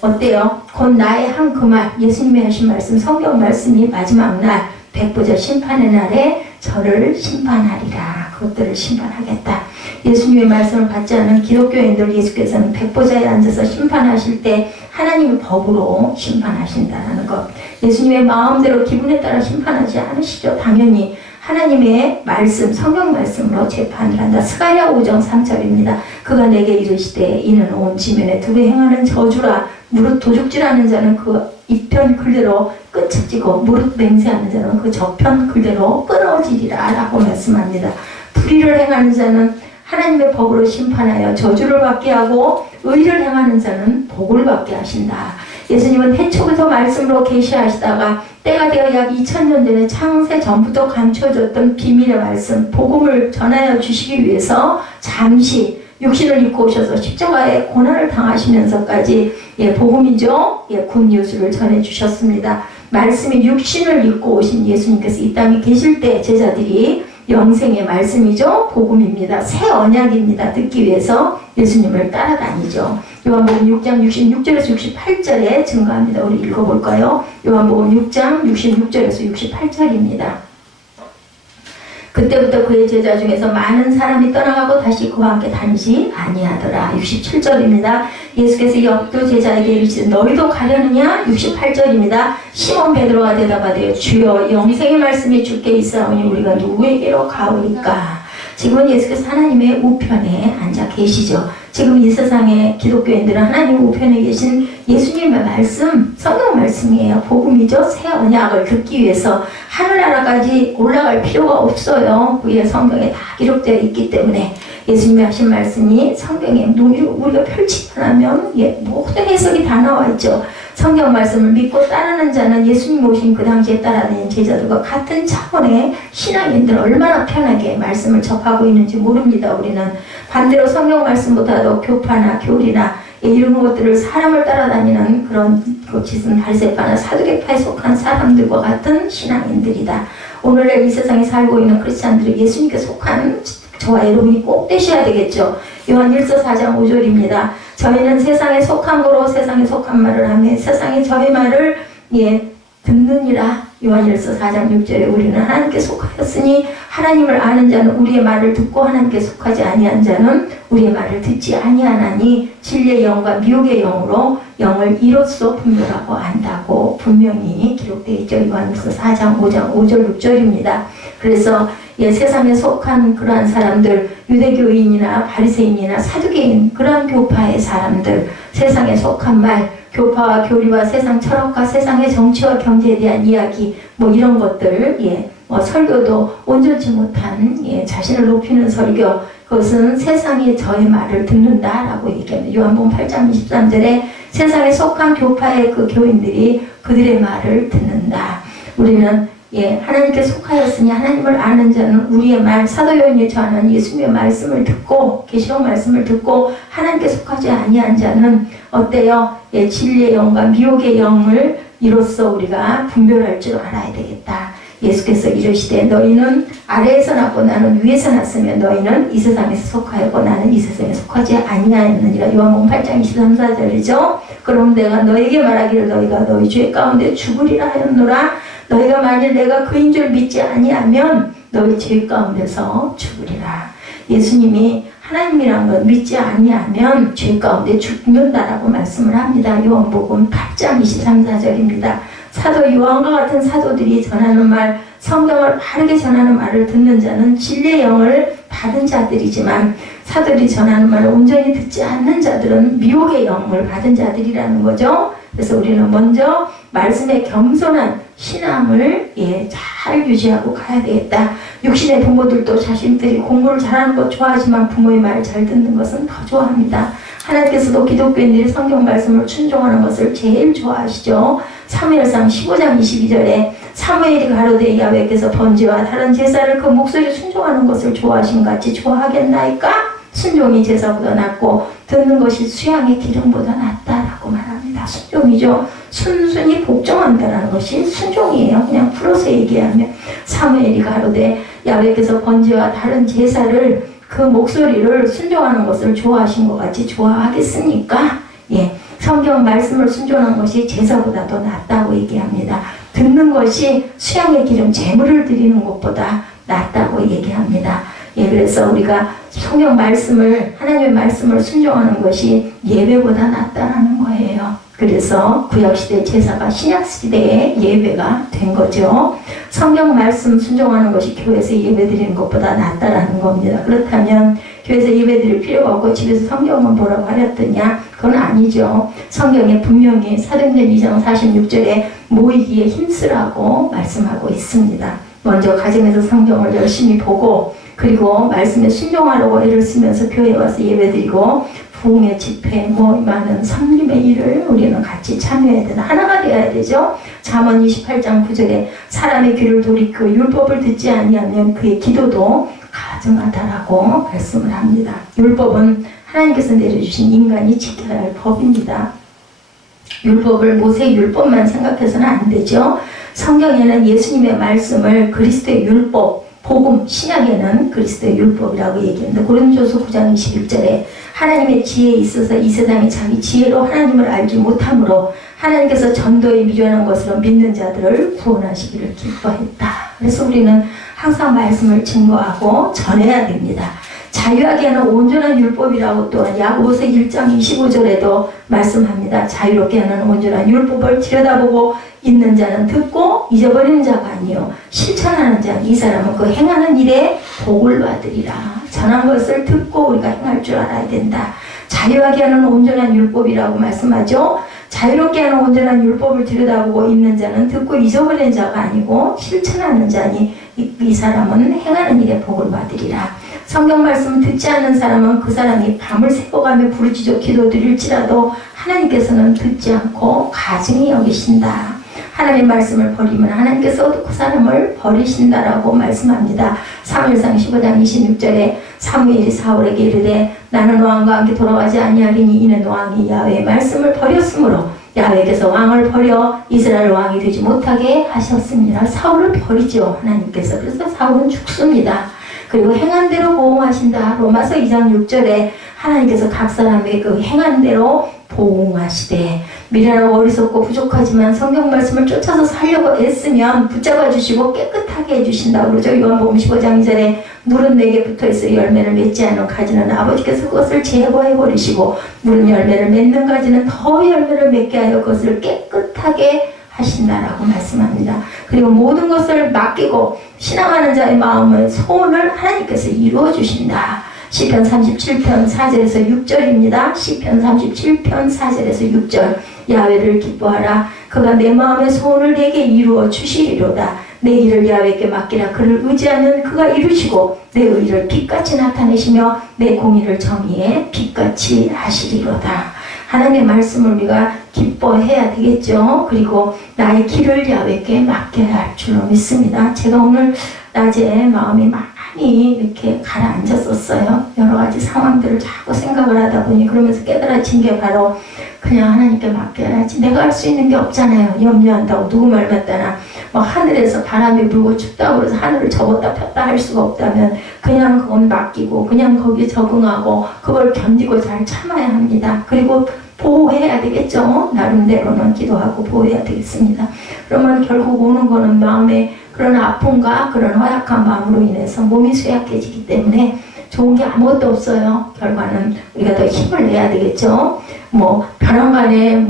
어때요? 곧 나의 한 그 말, 예수님이 하신 말씀, 성경 말씀이 마지막 날 백보자 심판의 날에 저를 심판하리라. 그것들을 심판하겠다. 예수님의 말씀을 받지 않은 기독교인들 예수께서는 백보자에 앉아서 심판하실 때 하나님의 법으로 심판하신다는 것. 예수님의 마음대로 기분에 따라 심판하지 않으시죠. 당연히 하나님의 말씀, 성경 말씀으로 재판을 한다. 스가랴 5장 3절입니다. 그가 내게 이르시되 이는 온 지면에 두루 행하는 저주라. 무릇 도둑질하는 자는 그 이편 글대로 끝을 찌고 무릇 맹세하는 자는 그 저편 글대로 끊어지리라 라고 말씀합니다. 불의를 행하는 자는 하나님의 법으로 심판하여 저주를 받게 하고 의를 행하는 자는 복을 받게 하신다. 예수님은 태초부터 말씀으로 계시하시다가 때가 되어 약 2000년 전에 창세 전부터 감춰졌던 비밀의 말씀, 복음을 전하여 주시기 위해서 잠시 육신을 입고 오셔서 십자가의 고난을 당하시면서까지 복음이죠. 굿뉴스를 전해주셨습니다. 말씀이 육신을 입고 오신 예수님께서 이 땅에 계실 때 제자들이 영생의 말씀이죠. 복음입니다. 새 언약입니다. 듣기 위해서 예수님을 따라다니죠. 요한복음 6장 66절에서 68절에 증거합니다. 우리 읽어볼까요? 요한복음 6장 66절에서 68절입니다. 그때부터 그의 제자 중에서 많은 사람이 떠나가고 다시 그와 함께 다니지 아니하더라. 67절입니다. 예수께서 옆도 제자에게 이르시되 너희도 가려느냐? 68절입니다. 시몬 베드로가 대답하되 주여 영생의 말씀이 주께 있사오니 우리가 누구에게로 가오리까? 지금은 예수께서 하나님의 우편에 앉아 계시죠. 지금 이 세상의 기독교인들은 하나님 우편에 계신 예수님의 말씀, 성경 말씀이에요. 복음이죠. 새 언약을 듣기 위해서 하늘나라까지 올라갈 필요가 없어요. 그게 성경에 다 기록되어 있기 때문에 예수님이 하신 말씀이 성경에 우리가 펼치기만 하면 모든 해석이 다 나와 있죠. 성경 말씀을 믿고 따르는 자는 예수님 오신 그 당시에 따라다니는 제자들과 같은 차원의 신앙인들 얼마나 편하게 말씀을 접하고 있는지 모릅니다. 우리는 반대로 성경 말씀보다도 교파나 교리나 이런 것들을 사람을 따라다니는 그런 짓은 바리새파나 사두개파에 속한 사람들과 같은 신앙인들이다. 오늘날 이 세상에 살고 있는 크리스찬들이 예수님께 속한 저와 여러분이 꼭 되셔야 되겠죠. 요한일서 4장 5절입니다. 저희는 세상에 속한 거로 세상에 속한 말을 하며 세상이 저희 말을 듣느니라. 요한일서 4장 6절에 우리는 하나님께 속하였으니 하나님을 아는 자는 우리의 말을 듣고 하나님께 속하지 아니한 자는 우리의 말을 듣지 아니하나니 진리의 영과 미혹의 영으로 영을 이로써 분별하고 안다고 분명히 기록되어 있죠. 요한일서 4장 5장 5절 6절입니다. 그래서 세상에 속한 그러한 사람들, 유대교인이나 바리새인이나 사두개인 그러한 교파의 사람들, 세상에 속한 말, 교파와 교리와 세상 철학과 세상의 정치와 경제에 대한 이야기 이런 것들 설교도 온전치 못한 자신을 높이는 설교, 그것은 세상이 저의 말을 듣는다라고 얘기합니다. 요한복음 8장 23절에 세상에 속한 교파의 그 교인들이 그들의 말을 듣는다. 우리는 하나님께 속하였으니 하나님을 아는 자는 우리의 말, 사도 요한이 전하는 예수님의 말씀을 듣고 계시록 말씀을 듣고 하나님께 속하지 아니한 자는 어때요? 진리의 영과 미혹의 영을 이로써 우리가 분별할 줄 알아야 되겠다. 예수께서 이르시되 너희는 아래에서 났고 나는 위에서 났으며 너희는 이 세상에서 속하였고 나는 이 세상에 속하지 아니하였느니라. 요한복음 8장 23, 4절이죠. 그럼 내가 너에게 말하기를 너희가 너희 죄 가운데 죽으리라 하였노라. 너희가 만일 내가 그인 줄 믿지 아니하면 너희 죄 가운데서 죽으리라. 예수님이 하나님이란 걸 믿지 아니하면 죄 가운데 죽는다라고 말씀을 합니다. 요한복음 8장 23, 4절입니다. 사도 요한과 같은 사도들이 전하는 말, 성경을 바르게 전하는 말을 듣는 자는 진리의 영을 받은 자들이지만 사도들이 전하는 말을 온전히 듣지 않는 자들은 미혹의 영을 받은 자들이라는 거죠. 그래서 우리는 먼저 말씀에 겸손한 신앙을 잘 유지하고 가야 되겠다. 육신의 부모들도 자신들이 공부를 잘하는 것 좋아하지만 부모의 말을 잘 듣는 것은 더 좋아합니다. 하나님께서도 기독교인들이 성경 말씀을 순종하는 것을 제일 좋아하시죠. 사무엘상 15장 22절에 사무엘이 가로되 야훼께서 번제와 다른 제사를 그 목소리 순종하는 것을 좋아하신 같이 좋아하겠나이까? 순종이 제사보다 낫고 듣는 것이 수양의 기름보다 낫다라고 말합니다. 순종이죠. 순순히 복종한다는 것이 순종이에요. 그냥 풀어서 얘기하면 사무엘이 가로되 야훼께서 번제와 다른 제사를 그 목소리를 순종하는 것을 좋아하신 것 같이 좋아하겠습니까? 성경 말씀을 순종하는 것이 제사보다 더 낫다고 얘기합니다. 듣는 것이 수양의 기름 제물을 드리는 것보다 낫다고 얘기합니다. 예, 그래서 우리가 성경 말씀을, 하나님의 말씀을 순종하는 것이 예배보다 낫다라는 거예요. 그래서 구약시대 제사가 신약시대의 예배가 된 거죠. 성경 말씀 순종하는 것이 교회에서 예배 드리는 것보다 낫다라는 겁니다. 그렇다면 교회에서 예배 드릴 필요가 없고 집에서 성경만 보라고 하랬더냐? 그건 아니죠. 성경에 분명히 사도행전 2장 46절에 모이기에 힘쓰라고 말씀하고 있습니다. 먼저 가정에서 성경을 열심히 보고 그리고 말씀에 순종하려고 애를 쓰면서 교회에 와서 예배드리고 부흥의 집회, 많은 섬김의 일을 우리는 같이 참여해야 되나, 하나가 되어야 되죠. 잠언 28장 9절에 사람의 귀를 돌이켜 율법을 듣지 아니하면 그의 기도도 가증하다라고 말씀을 합니다. 율법은 하나님께서 내려주신 인간이 지켜야 할 법입니다. 율법을 모세의 율법만 생각해서는 안 되죠. 성경에는 예수님의 말씀을 그리스도의 율법, 복음, 신약에는 그리스도의 율법이라고 얘기합니다. 고린도전서 9장 21절에 하나님의 지혜에 있어서 이 세상이 자기 지혜로 하나님을 알지 못하므로 하나님께서 전도에 미련한 것으로 믿는 자들을 구원하시기를 기뻐했다. 그래서 우리는 항상 말씀을 증거하고 전해야 됩니다. 자유하게 하는 온전한 율법이라고 또한 야고보서 1장 25절에도 말씀합니다. 자유롭게 하는 온전한 율법을 들여다보고 있는 자는 듣고 잊어버리는 자가 아니요 실천하는 자, 이 사람은 그 행하는 일에 복을 받으리라. 전한 것을 듣고 우리가 행할 줄 알아야 된다. 자유하게 하는 온전한 율법이라고 말씀하죠. 자유롭게 하는 온전한 율법을 들여다보고 있는 자는 듣고 잊어버리는 자가 아니고 실천하는 자니 이 사람은 행하는 일에 복을 받으리라. 성경 말씀을 듣지 않는 사람은 그 사람이 밤을 새워가며 부르짖어 기도드릴지라도 하나님께서는 듣지 않고 가증히 여기신다. 하나님의 말씀을 버리면 하나님께서도 그 사람을 버리신다라고 말씀합니다. 사무엘상 15장 26절에 사무엘이 사울에게 이르되 나는 왕과 함께 돌아가지 아니하리니 이는 왕이 야훼의 말씀을 버렸으므로 야훼께서 왕을 버려 이스라엘 왕이 되지 못하게 하셨습니다. 사울을 버리죠, 하나님께서. 그래서 사울은 죽습니다. 그리고 행한 대로 보응하신다. 로마서 2장 6절에 하나님께서 각 사람의 그 행한 대로 보응하시되 미련하고 어리석고 부족하지만 성경 말씀을 쫓아서 살려고 애쓰면 붙잡아 주시고 깨끗하게 해주신다고 그러죠. 요한복음 15장 2절에 물은 내게 붙어있어 열매를 맺지 않은 가지는 아버지께서 그것을 제거해 버리시고 물은 열매를 맺는 가지는 더 열매를 맺게 하여 그것을 깨끗하게 하신다라고 말씀합니다. 그리고 모든 것을 맡기고 신앙하는 자의 마음의 소원을 하나님께서 이루어 주신다. 시편 37편 4절에서 6절입니다. 시편 37편 4절에서 6절. 야훼를 기뻐하라. 그가 내 마음의 소원을 내게 이루어 주시리로다. 내 일을 야훼께 맡기라. 그를 의지하면 그가 이루시고 내 의를 빛같이 나타내시며 내 공의를 정의에 빛같이 하시리로다. 하나님의 말씀을 우리가 기뻐해야 되겠죠. 그리고 나의 길을 야훼께 맡겨야 할 줄로 믿습니다. 제가 오늘 낮에 마음이 많이 이렇게 가라앉았었어요. 여러 가지 상황들을 자꾸 생각을 하다 보니 그러면서 깨달아진 게 바로 그냥 하나님께 맡겨야지. 내가 할 수 있는 게 없잖아요. 염려한다고 누구 말 맞다나 막 하늘에서 바람이 불고 춥다고 그래서 하늘을 접었다 폈다 할 수가 없다면 그냥 그건 맡기고 그냥 거기에 적응하고 그걸 견디고 잘 참아야 합니다. 그리고 보호해야 되겠죠. 나름대로는 기도하고 보호해야 되겠습니다. 그러면 결국 오는 거는 마음의 그런 아픔과 그런 허약한 마음으로 인해서 몸이 쇠약해지기 때문에 좋은 게 아무것도 없어요. 결과는 우리가 더 힘을 내야 되겠죠. 벼랑간에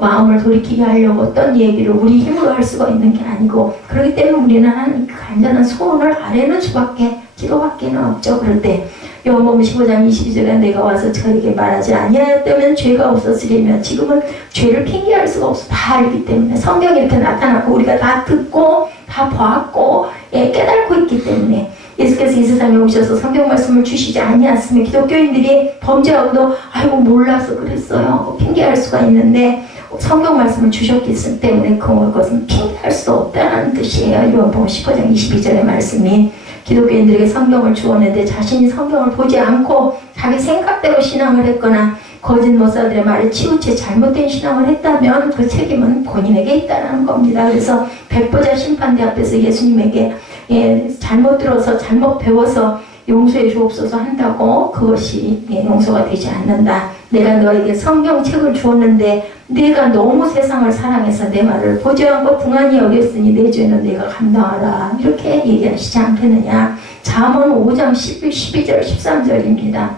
마음을 돌이키게 하려고 어떤 얘기를 우리 힘으로 할 수가 있는 게 아니고 그렇기 때문에 우리는 하나님께 간절한 소원을 아뢰는 수밖에 기도밖에는 없죠. 그럴 때 요한복음 15장 22절에 내가 와서 저에게 말하지 아니하였다면 죄가 없었으리며 지금은 죄를 핑계할 수가 없어. 다 알기 때문에 성경이 이렇게 나타났고 우리가 다 듣고 다 보았고 깨닫고 있기 때문에 예수께서 이 세상에 오셔서 성경 말씀을 주시지 아니하였으면 기독교인들이 범죄하고도 아이고 몰라서 그랬어요. 핑계할 수가 있는데 성경 말씀을 주셨기 때문에 그것은 핑계할 수 없다는 뜻이에요. 요한복음 15장 22절의 말씀이 기독교인들에게 성경을 주었는데 자신이 성경을 보지 않고 자기 생각대로 신앙을 했거나 거짓 목사들의 말에 치우쳐 잘못된 신앙을 했다면 그 책임은 본인에게 있다는 겁니다. 그래서 백보자 심판대 앞에서 예수님에게 잘못 들어서 잘못 배워서 용서해 주옵소서 한다고 그것이 용서가 되지 않는다. 내가 너에게 성경책을 주었는데 네가 너무 세상을 사랑해서 내 말을 보지 않고 등한히 여겼으니 내 죄는 네가 감당하라. 이렇게 얘기하시지 않겠느냐. 잠언 5장 12절 13절입니다.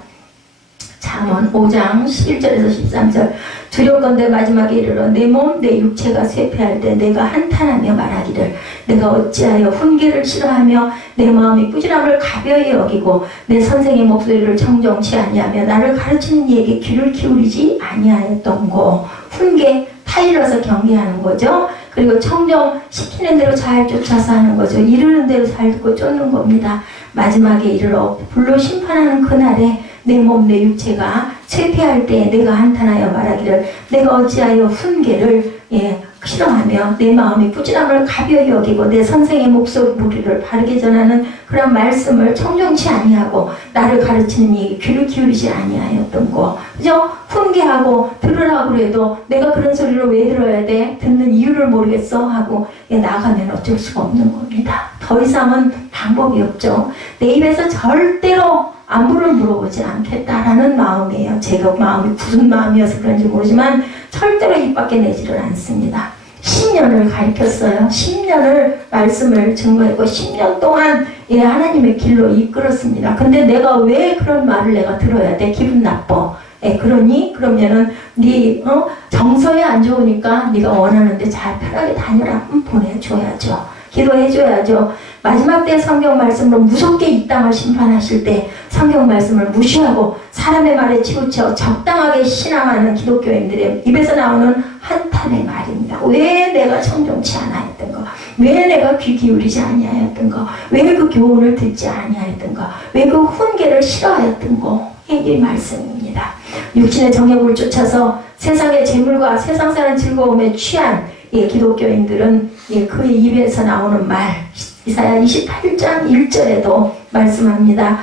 잠언 5장 11절에서 13절. 두렵건대 마지막에 이르러 내 몸 내 육체가 쇠퇴할 때 내가 한탄하며 말하기를 내가 어찌하여 훈계를 싫어하며 내 마음이 꾸지람을 가벼이 여기고 내 선생의 목소리를 청정치 아니하며 나를 가르치는 이에게 귀를 기울이지 아니하였던고. 훈계, 타일러서 경계하는 거죠. 그리고 청정시키는 대로 잘 쫓아서 하는 거죠. 이르는 대로 잘 듣고 쫓는 겁니다. 마지막에 이르러 불로 심판하는 그날에 내 몸 내 육체가 쇠퇴할 때 내가 한탄하여 말하기를 내가 어찌하여 훈계를 싫어하며 내 마음이 꾸지람을 가벼이 여기고 내 선생의 목소리를 바르게 전하는 그런 말씀을 청정치 아니하고 나를 가르치는 이에게 귀를 기울이지 아니하였던 거. 그죠? 훈계하고 들으라고 해도 내가 그런 소리를 왜 들어야 돼? 듣는 이유를 모르겠어? 하고 나가면 어쩔 수가 없는 겁니다. 더 이상은 방법이 없죠. 내 입에서 절대로 안부를 물어보지 않겠다라는 마음이에요. 제가 마음이 무슨 마음이어서 그런지 모르지만 절대로 입 밖에 내지를 않습니다. 10년을 가르쳤어요. 10년을 말씀을 증거했고 10년 동안 하나님의 길로 이끌었습니다. 근데 내가 왜 그런 말을 내가 들어야 돼? 기분 나빠. 그러니? 그러면은 정서에 안 좋으니까 네가 원하는데 잘 편하게 다녀라. 보내줘야죠. 기도해줘야죠. 마지막 때 성경 말씀으로 무섭게 이 땅을 심판하실 때 성경 말씀을 무시하고 사람의 말에 치우쳐 적당하게 신앙하는 기독교인들의 입에서 나오는 한탄의 말입니다. 왜 내가 청정치 않아했던 거? 왜 내가 귀 기울이지 아니하였던 거? 왜 그 교훈을 듣지 아니하였던 거? 왜 그 훈계를 싫어하였던 거? 이 말씀입니다. 육신의 정욕을 쫓아서 세상의 재물과 세상 사는 즐거움에 취한 기독교인들은 그의 입에서 나오는 말, 이사야 28장 1절에도 말씀합니다.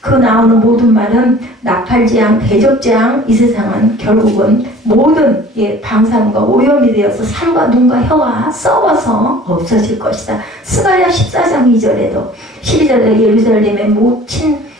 그 나오는 모든 말은 나팔재앙, 대적재앙, 이 세상은 결국은 모든 방사능과 오염이 되어서 살과 눈과 혀가 썩어서 없어질 것이다. 스가랴 14장 2절에도 12절에 예루살렘에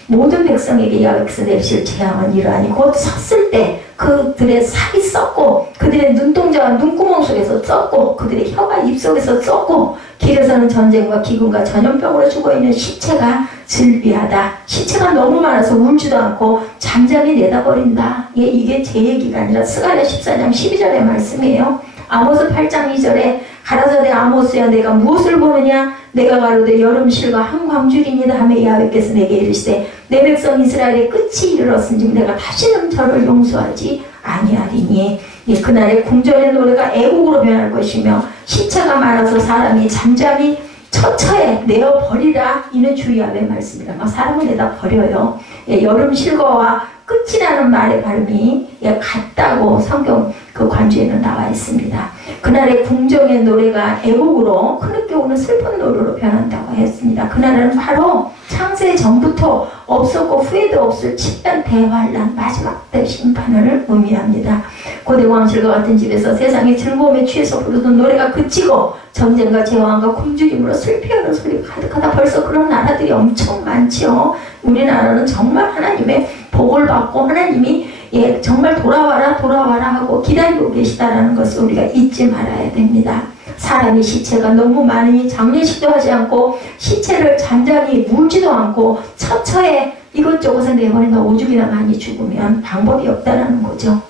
모든 백성에게 여호와께서 내리실 재앙은 이러하니 곧 섰을 때 그들의 살이 썩고 그들의 눈동자와 눈구멍 속에서 썩고 그들의 혀가 입 속에서 썩고 길에서는 전쟁과 기근과 전염병으로 죽어있는 시체가 즐비하다. 시체가 너무 많아서 울지도 않고 잠잠히 내다버린다. 이게 제 얘기가 아니라 스가랴 14장 12절의 말씀이에요. 아모스 8장 2절에 가라사대 아모스야 내가 무엇을 보느냐 내가 가로되 여름실과 한광줄이니라 하며 야훼께서 내게 이르시되 내 백성 이스라엘의 끝이 이르렀은즉 내가 다시는 저를 용서하지 아니하리니. 그날의 궁전의 노래가 애곡으로 변할 것이며 시체가 많아서 사람이 잠잠히 처처에 내어버리라. 이는 주야훼의 말씀이라. 막 사람을 내다 버려요. 여름 실거와 끝이라는 말의 발음이 같다고 성경 그 관주에는 나와 있습니다. 그날의 궁정의 노래가 애곡으로 흐느껴 오는 슬픈 노래로 변한다고 했습니다. 그날은 바로 창세 전부터 없었고 후에도 없을 집단 대환란 마지막 때 심판을 의미합니다. 고대 왕실과 같은 집에서 세상의 즐거움에 취해서 부르던 노래가 그치고 전쟁과 재앙과 굶주림으로 슬피하는 소리가 가득하다. 벌써 그런 나라들이 엄청 많죠. 우리나라는 정말 하나님의 복을 받고 하나님이 정말 돌아와라 하고 기다리고 계시다라는 것을 우리가 잊지 말아야 됩니다. 사람의 시체가 너무 많으니 장례식도 하지 않고 시체를 잔잔히 물지도 않고 처처에 이것저것을 내버린다. 오죽이나 많이 죽으면 방법이 없다라는 거죠.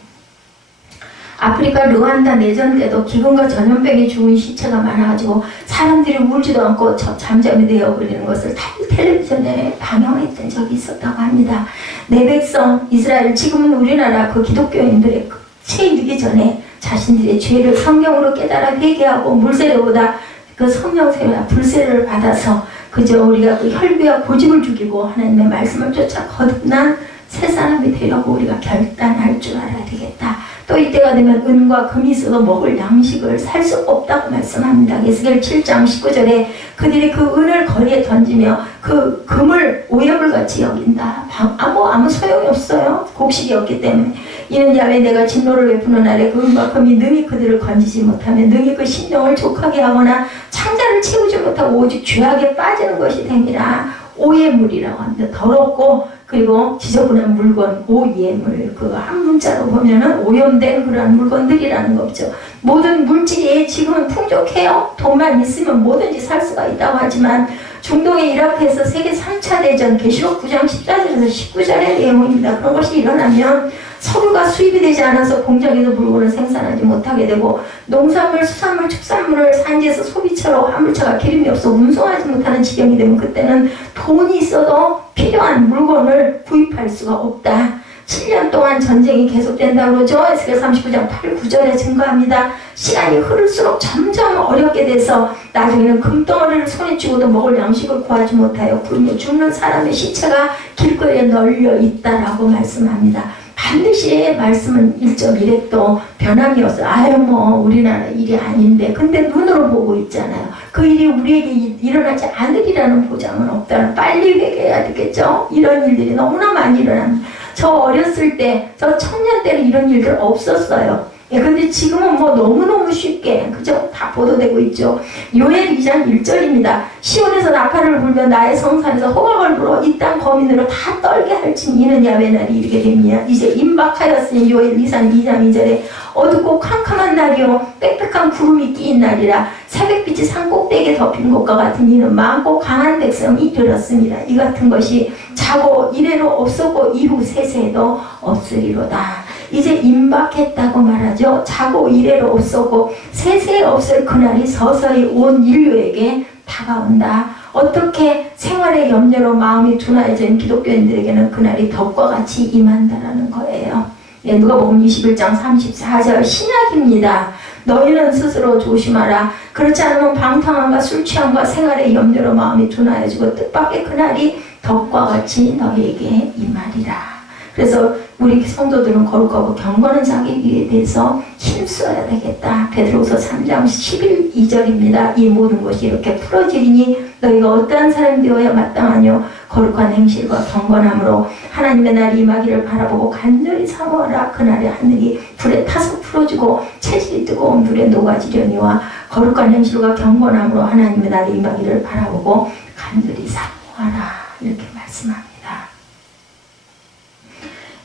아프리카 르완다 내전 때도 기근과 전염병에 죽은 시체가 많아가지고 사람들이 울지도 않고 잠잠히 되어버리는 것을 텔레비전에 방영했던 적이 있었다고 합니다. 내 백성 이스라엘, 지금은 우리나라 그 기독교인들의 끝에 이르기 전에 자신들의 죄를 성경으로 깨달아 회개하고 물세례보다 그 성령세례와 불세례를 받아서 그저 우리가 그 혈기와 고집을 죽이고 하나님의 말씀을 쫓아 거듭난 새 사람이 되려고 우리가 결단할 줄 알아야 되겠다. 또 이때가 되면 은과 금이 있어도 먹을 양식을 살 수 없다고 말씀합니다. 에스겔 7장 19절에 그들이 그 은을 거리에 던지며 그 금을 오염을 같이 여긴다. 아무 소용이 없어요. 곡식이 없기 때문에. 이는 야훼 내가 진노를 베푸는 날에 그 은과 금이 능히 그들을 건지지 못하며 능히 그 심령을 족하게 하거나 창자를 채우지 못하고 오직 죄악에 빠지는 것이 되니라. 오예물이라고 합니다. 더럽고 그리고 지저분한 물건, 오예물. 그 한 문자로 보면은 오염된 그런 물건들이라는 거죠. 모든 물질이 지금은 풍족해요. 돈만 있으면 뭐든지 살 수가 있다고 하지만 중동의 이라크에서 세계 3차 대전 계시록 9장 14절에서 19절의 내용입니다. 그런 것이 일어나면 석유가 수입이 되지 않아서 공장에서 물건을 생산하지 못하게 되고 농산물, 수산물, 축산물을 산지에서 소비처로 화물차가 기름이 없어 운송하지 못하는 지경이 되면 그때는 돈이 있어도 필요한 물건을 구입할 수가 없다. 7년 동안 전쟁이 계속된다고 그러죠. 에스겔 39장 8, 9절에 증거합니다. 시간이 흐를수록 점점 어렵게 돼서 나중에는 금덩어리를 손에 쥐고도 먹을 양식을 구하지 못하여 굶어 죽는 사람의 시체가 길거리에 널려 있다라고 말씀합니다. 반드시 말씀은 1.1획도 변함이 없어요. 아유 뭐 우리나라 일이 아닌데 근데 눈으로 보고 있잖아요. 그 일이 우리에게 일어나지 않으리라는 보장은 없다는 빨리 회개해야 되겠죠. 이런 일들이 너무나 많이 일어납니다. 저 어렸을 때, 저 청년 때는 이런 일들 없었어요. 예, 근데 지금은 뭐 너무너무 쉽게, 그죠? 다 보도되고 있죠. 요엘 2장 1절입니다. 시온에서 나팔을 불며 나의 성산에서 호각을 불어 이 땅 거민으로 다 떨게 할진 이는 야훼 날이 이르게 됩니다. 이제 임박하였으니 요엘 2장 2절에 어둡고 캄캄한 날이요 빽빽한 구름이 끼인 날이라 새벽빛이 산 꼭대기에 덮인 것과 같은 이는 많고 강한 백성이 들었습니다. 이 같은 것이 자고 이래로 없었고 이후 세세에도 없으리로다. 이제 임박했다고 말하죠. 자고 이래로 없었고 세세에 없을 그날이 서서히 온 인류에게 다가온다. 어떻게 생활의 염려로 마음이 둔해진 기독교인들에게는 그날이 덕과 같이 임한다라는 거예요. 예, 누가복음 21장 34절 신약입니다. 너희는 스스로 조심하라. 그렇지 않으면 방탕함과 술 취함과 생활의 염려로 마음이 둔하여지고 뜻밖의 그날이 덕과 같이 너희에게 임하리라. 그래서 우리 성도들은 거룩하고 경건한 자기에 대해서 힘써야 되겠다. 베드로후서 3장 11, 2절입니다. 이 모든 것이 이렇게 풀어지리니 너희가 어떠한 사람이 되어야 마땅하뇨. 거룩한 행실과 경건함으로 하나님의 날이 임하기를 바라보고 간절히 사모하라. 그날에 하늘이 불에 타서 풀어지고 체질이 뜨거운 불에 녹아지려니와 거룩한 행실과 경건함으로 하나님의 날이 임하기를 바라보고 간절히 사모하라. 이렇게 말씀합니다.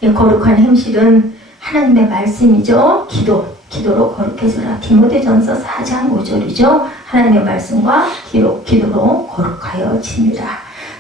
이 거룩한 행실은 하나님의 말씀이죠. 기도로 거룩해져라. 디모데전서 4장 5절이죠. 하나님의 말씀과 기도로 거룩하여지니라.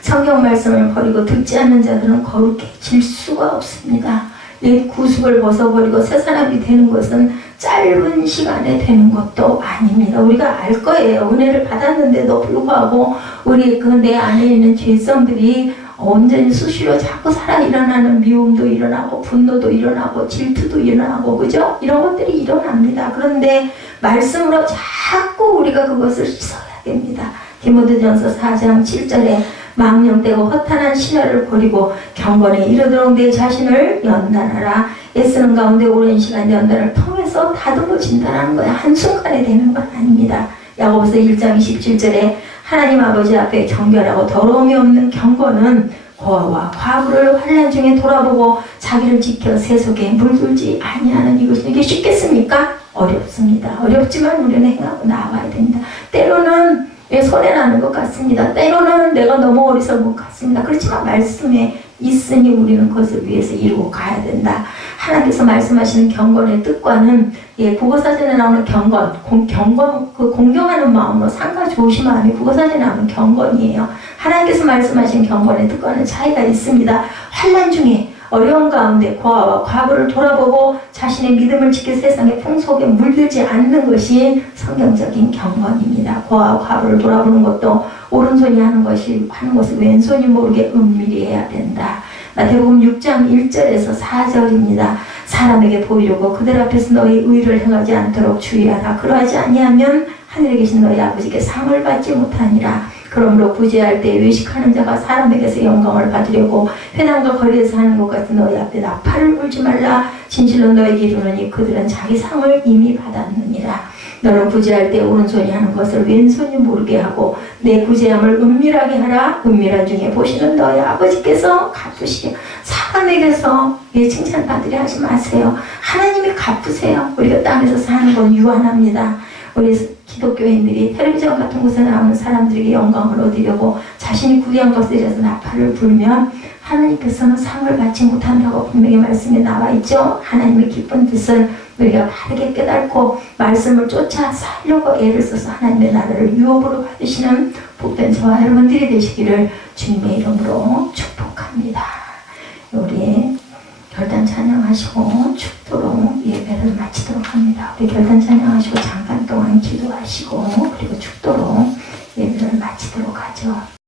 성경 말씀을 버리고 듣지 않는 자들은 거룩해질 수가 없습니다. 이 구습을 벗어버리고 새 사람이 되는 것은 짧은 시간에 되는 것도 아닙니다. 우리가 알 거예요. 은혜를 받았는데도 불구하고 우리 그 내 안에 있는 죄성들이 온전히 수시로 자꾸 살아 일어나는 미움도 일어나고 분노도 일어나고 질투도 일어나고 그죠? 이런 것들이 일어납니다. 그런데 말씀으로 자꾸 우리가 그것을 씻어야 됩니다. 디모데전서 4장 7절에 망령되고 허탄한 신화를 버리고 경건에 이르도록 내 자신을 연단하라. 애쓰는 가운데 오랜 시간 연단을 통해서 다듬어진다는 거야. 한순간에 되는 건 아닙니다. 야고보서 1장 27절에 하나님 아버지 앞에 정결하고 더러움이 없는 경건은 고아와 과부를 환난 중에 돌아보고 자기를 지켜 세속에 물들지 아니하는 이것이 이게 쉽겠습니까? 어렵습니다. 어렵지만 우리는 행하고 나아가야 됩니다. 때로는 손해나는 것 같습니다. 때로는 내가 너무 어리석은 것 같습니다. 그렇지만 말씀에 있으니 우리는 그것을 위해서 이루고 가야 된다. 하나님께서 말씀하시는 경건의 뜻과는 국어사전에 나오는 경건, 그 공경하는 마음으로 상가 좋으신 마음이 국어사전에 나오는 경건이에요. 하나님께서 말씀하신 경건의 뜻과는 차이가 있습니다. 환난 중에 어려운 가운데 고아와 과부를 돌아보고 자신의 믿음을 지켜 세상의 풍속에 물들지 않는 것이 성경적인 경건입니다. 고아와 과부를 돌아보는 것도 오른손이 하는 것을 왼손이 모르게 은밀히 해야 된다. 마태복음 6장 1절에서 4절입니다. 사람에게 보이려고 그들 앞에서 너희 의를 행하지 않도록 주의하라. 그러하지 아니하면 하늘에 계신 너희 아버지께 상을 받지 못하니라. 그러므로 구제할 때 외식하는 자가 사람에게서 영광을 받으려고 회당과 거리에서 하는 것 같은 너희 앞에 나팔을 불지 말라. 진실로 너에게 이르노니 그들은 자기 상을 이미 받았느니라. 너는 구제할 때 오른손이 하는 것을 왼손이 모르게 하고 내 구제함을 은밀하게 하라. 은밀한 중에 보시는 너희 아버지께서 갚으시려. 사람에게서 칭찬받으려 하지 마세요. 하나님이 갚으세요. 우리가 땅에서 사는 건 유한합니다. 우리 기독교인들이 텔레비전 같은 곳에 나오는 사람들에게 영광을 얻으려고 자신이 구대한 것에 대해서 나팔을 불면 하나님께서는 상을 받지 못한다고 분명히 말씀에 나와 있죠. 하나님의 기쁜 뜻을 우리가 바르게 깨닫고 말씀을 쫓아 살려고 애를 써서 하나님의 나라를 유업으로 받으시는 복된 저와 여러분들이 되시기를 주님의 이름으로 축복합니다. 우리 결단 찬양하시고 축도로 예배를 마치도록 합니다. 우리 결단 찬양하시고 잠깐 동안 기도하시고 그리고 축도로 예배를 마치도록 하죠.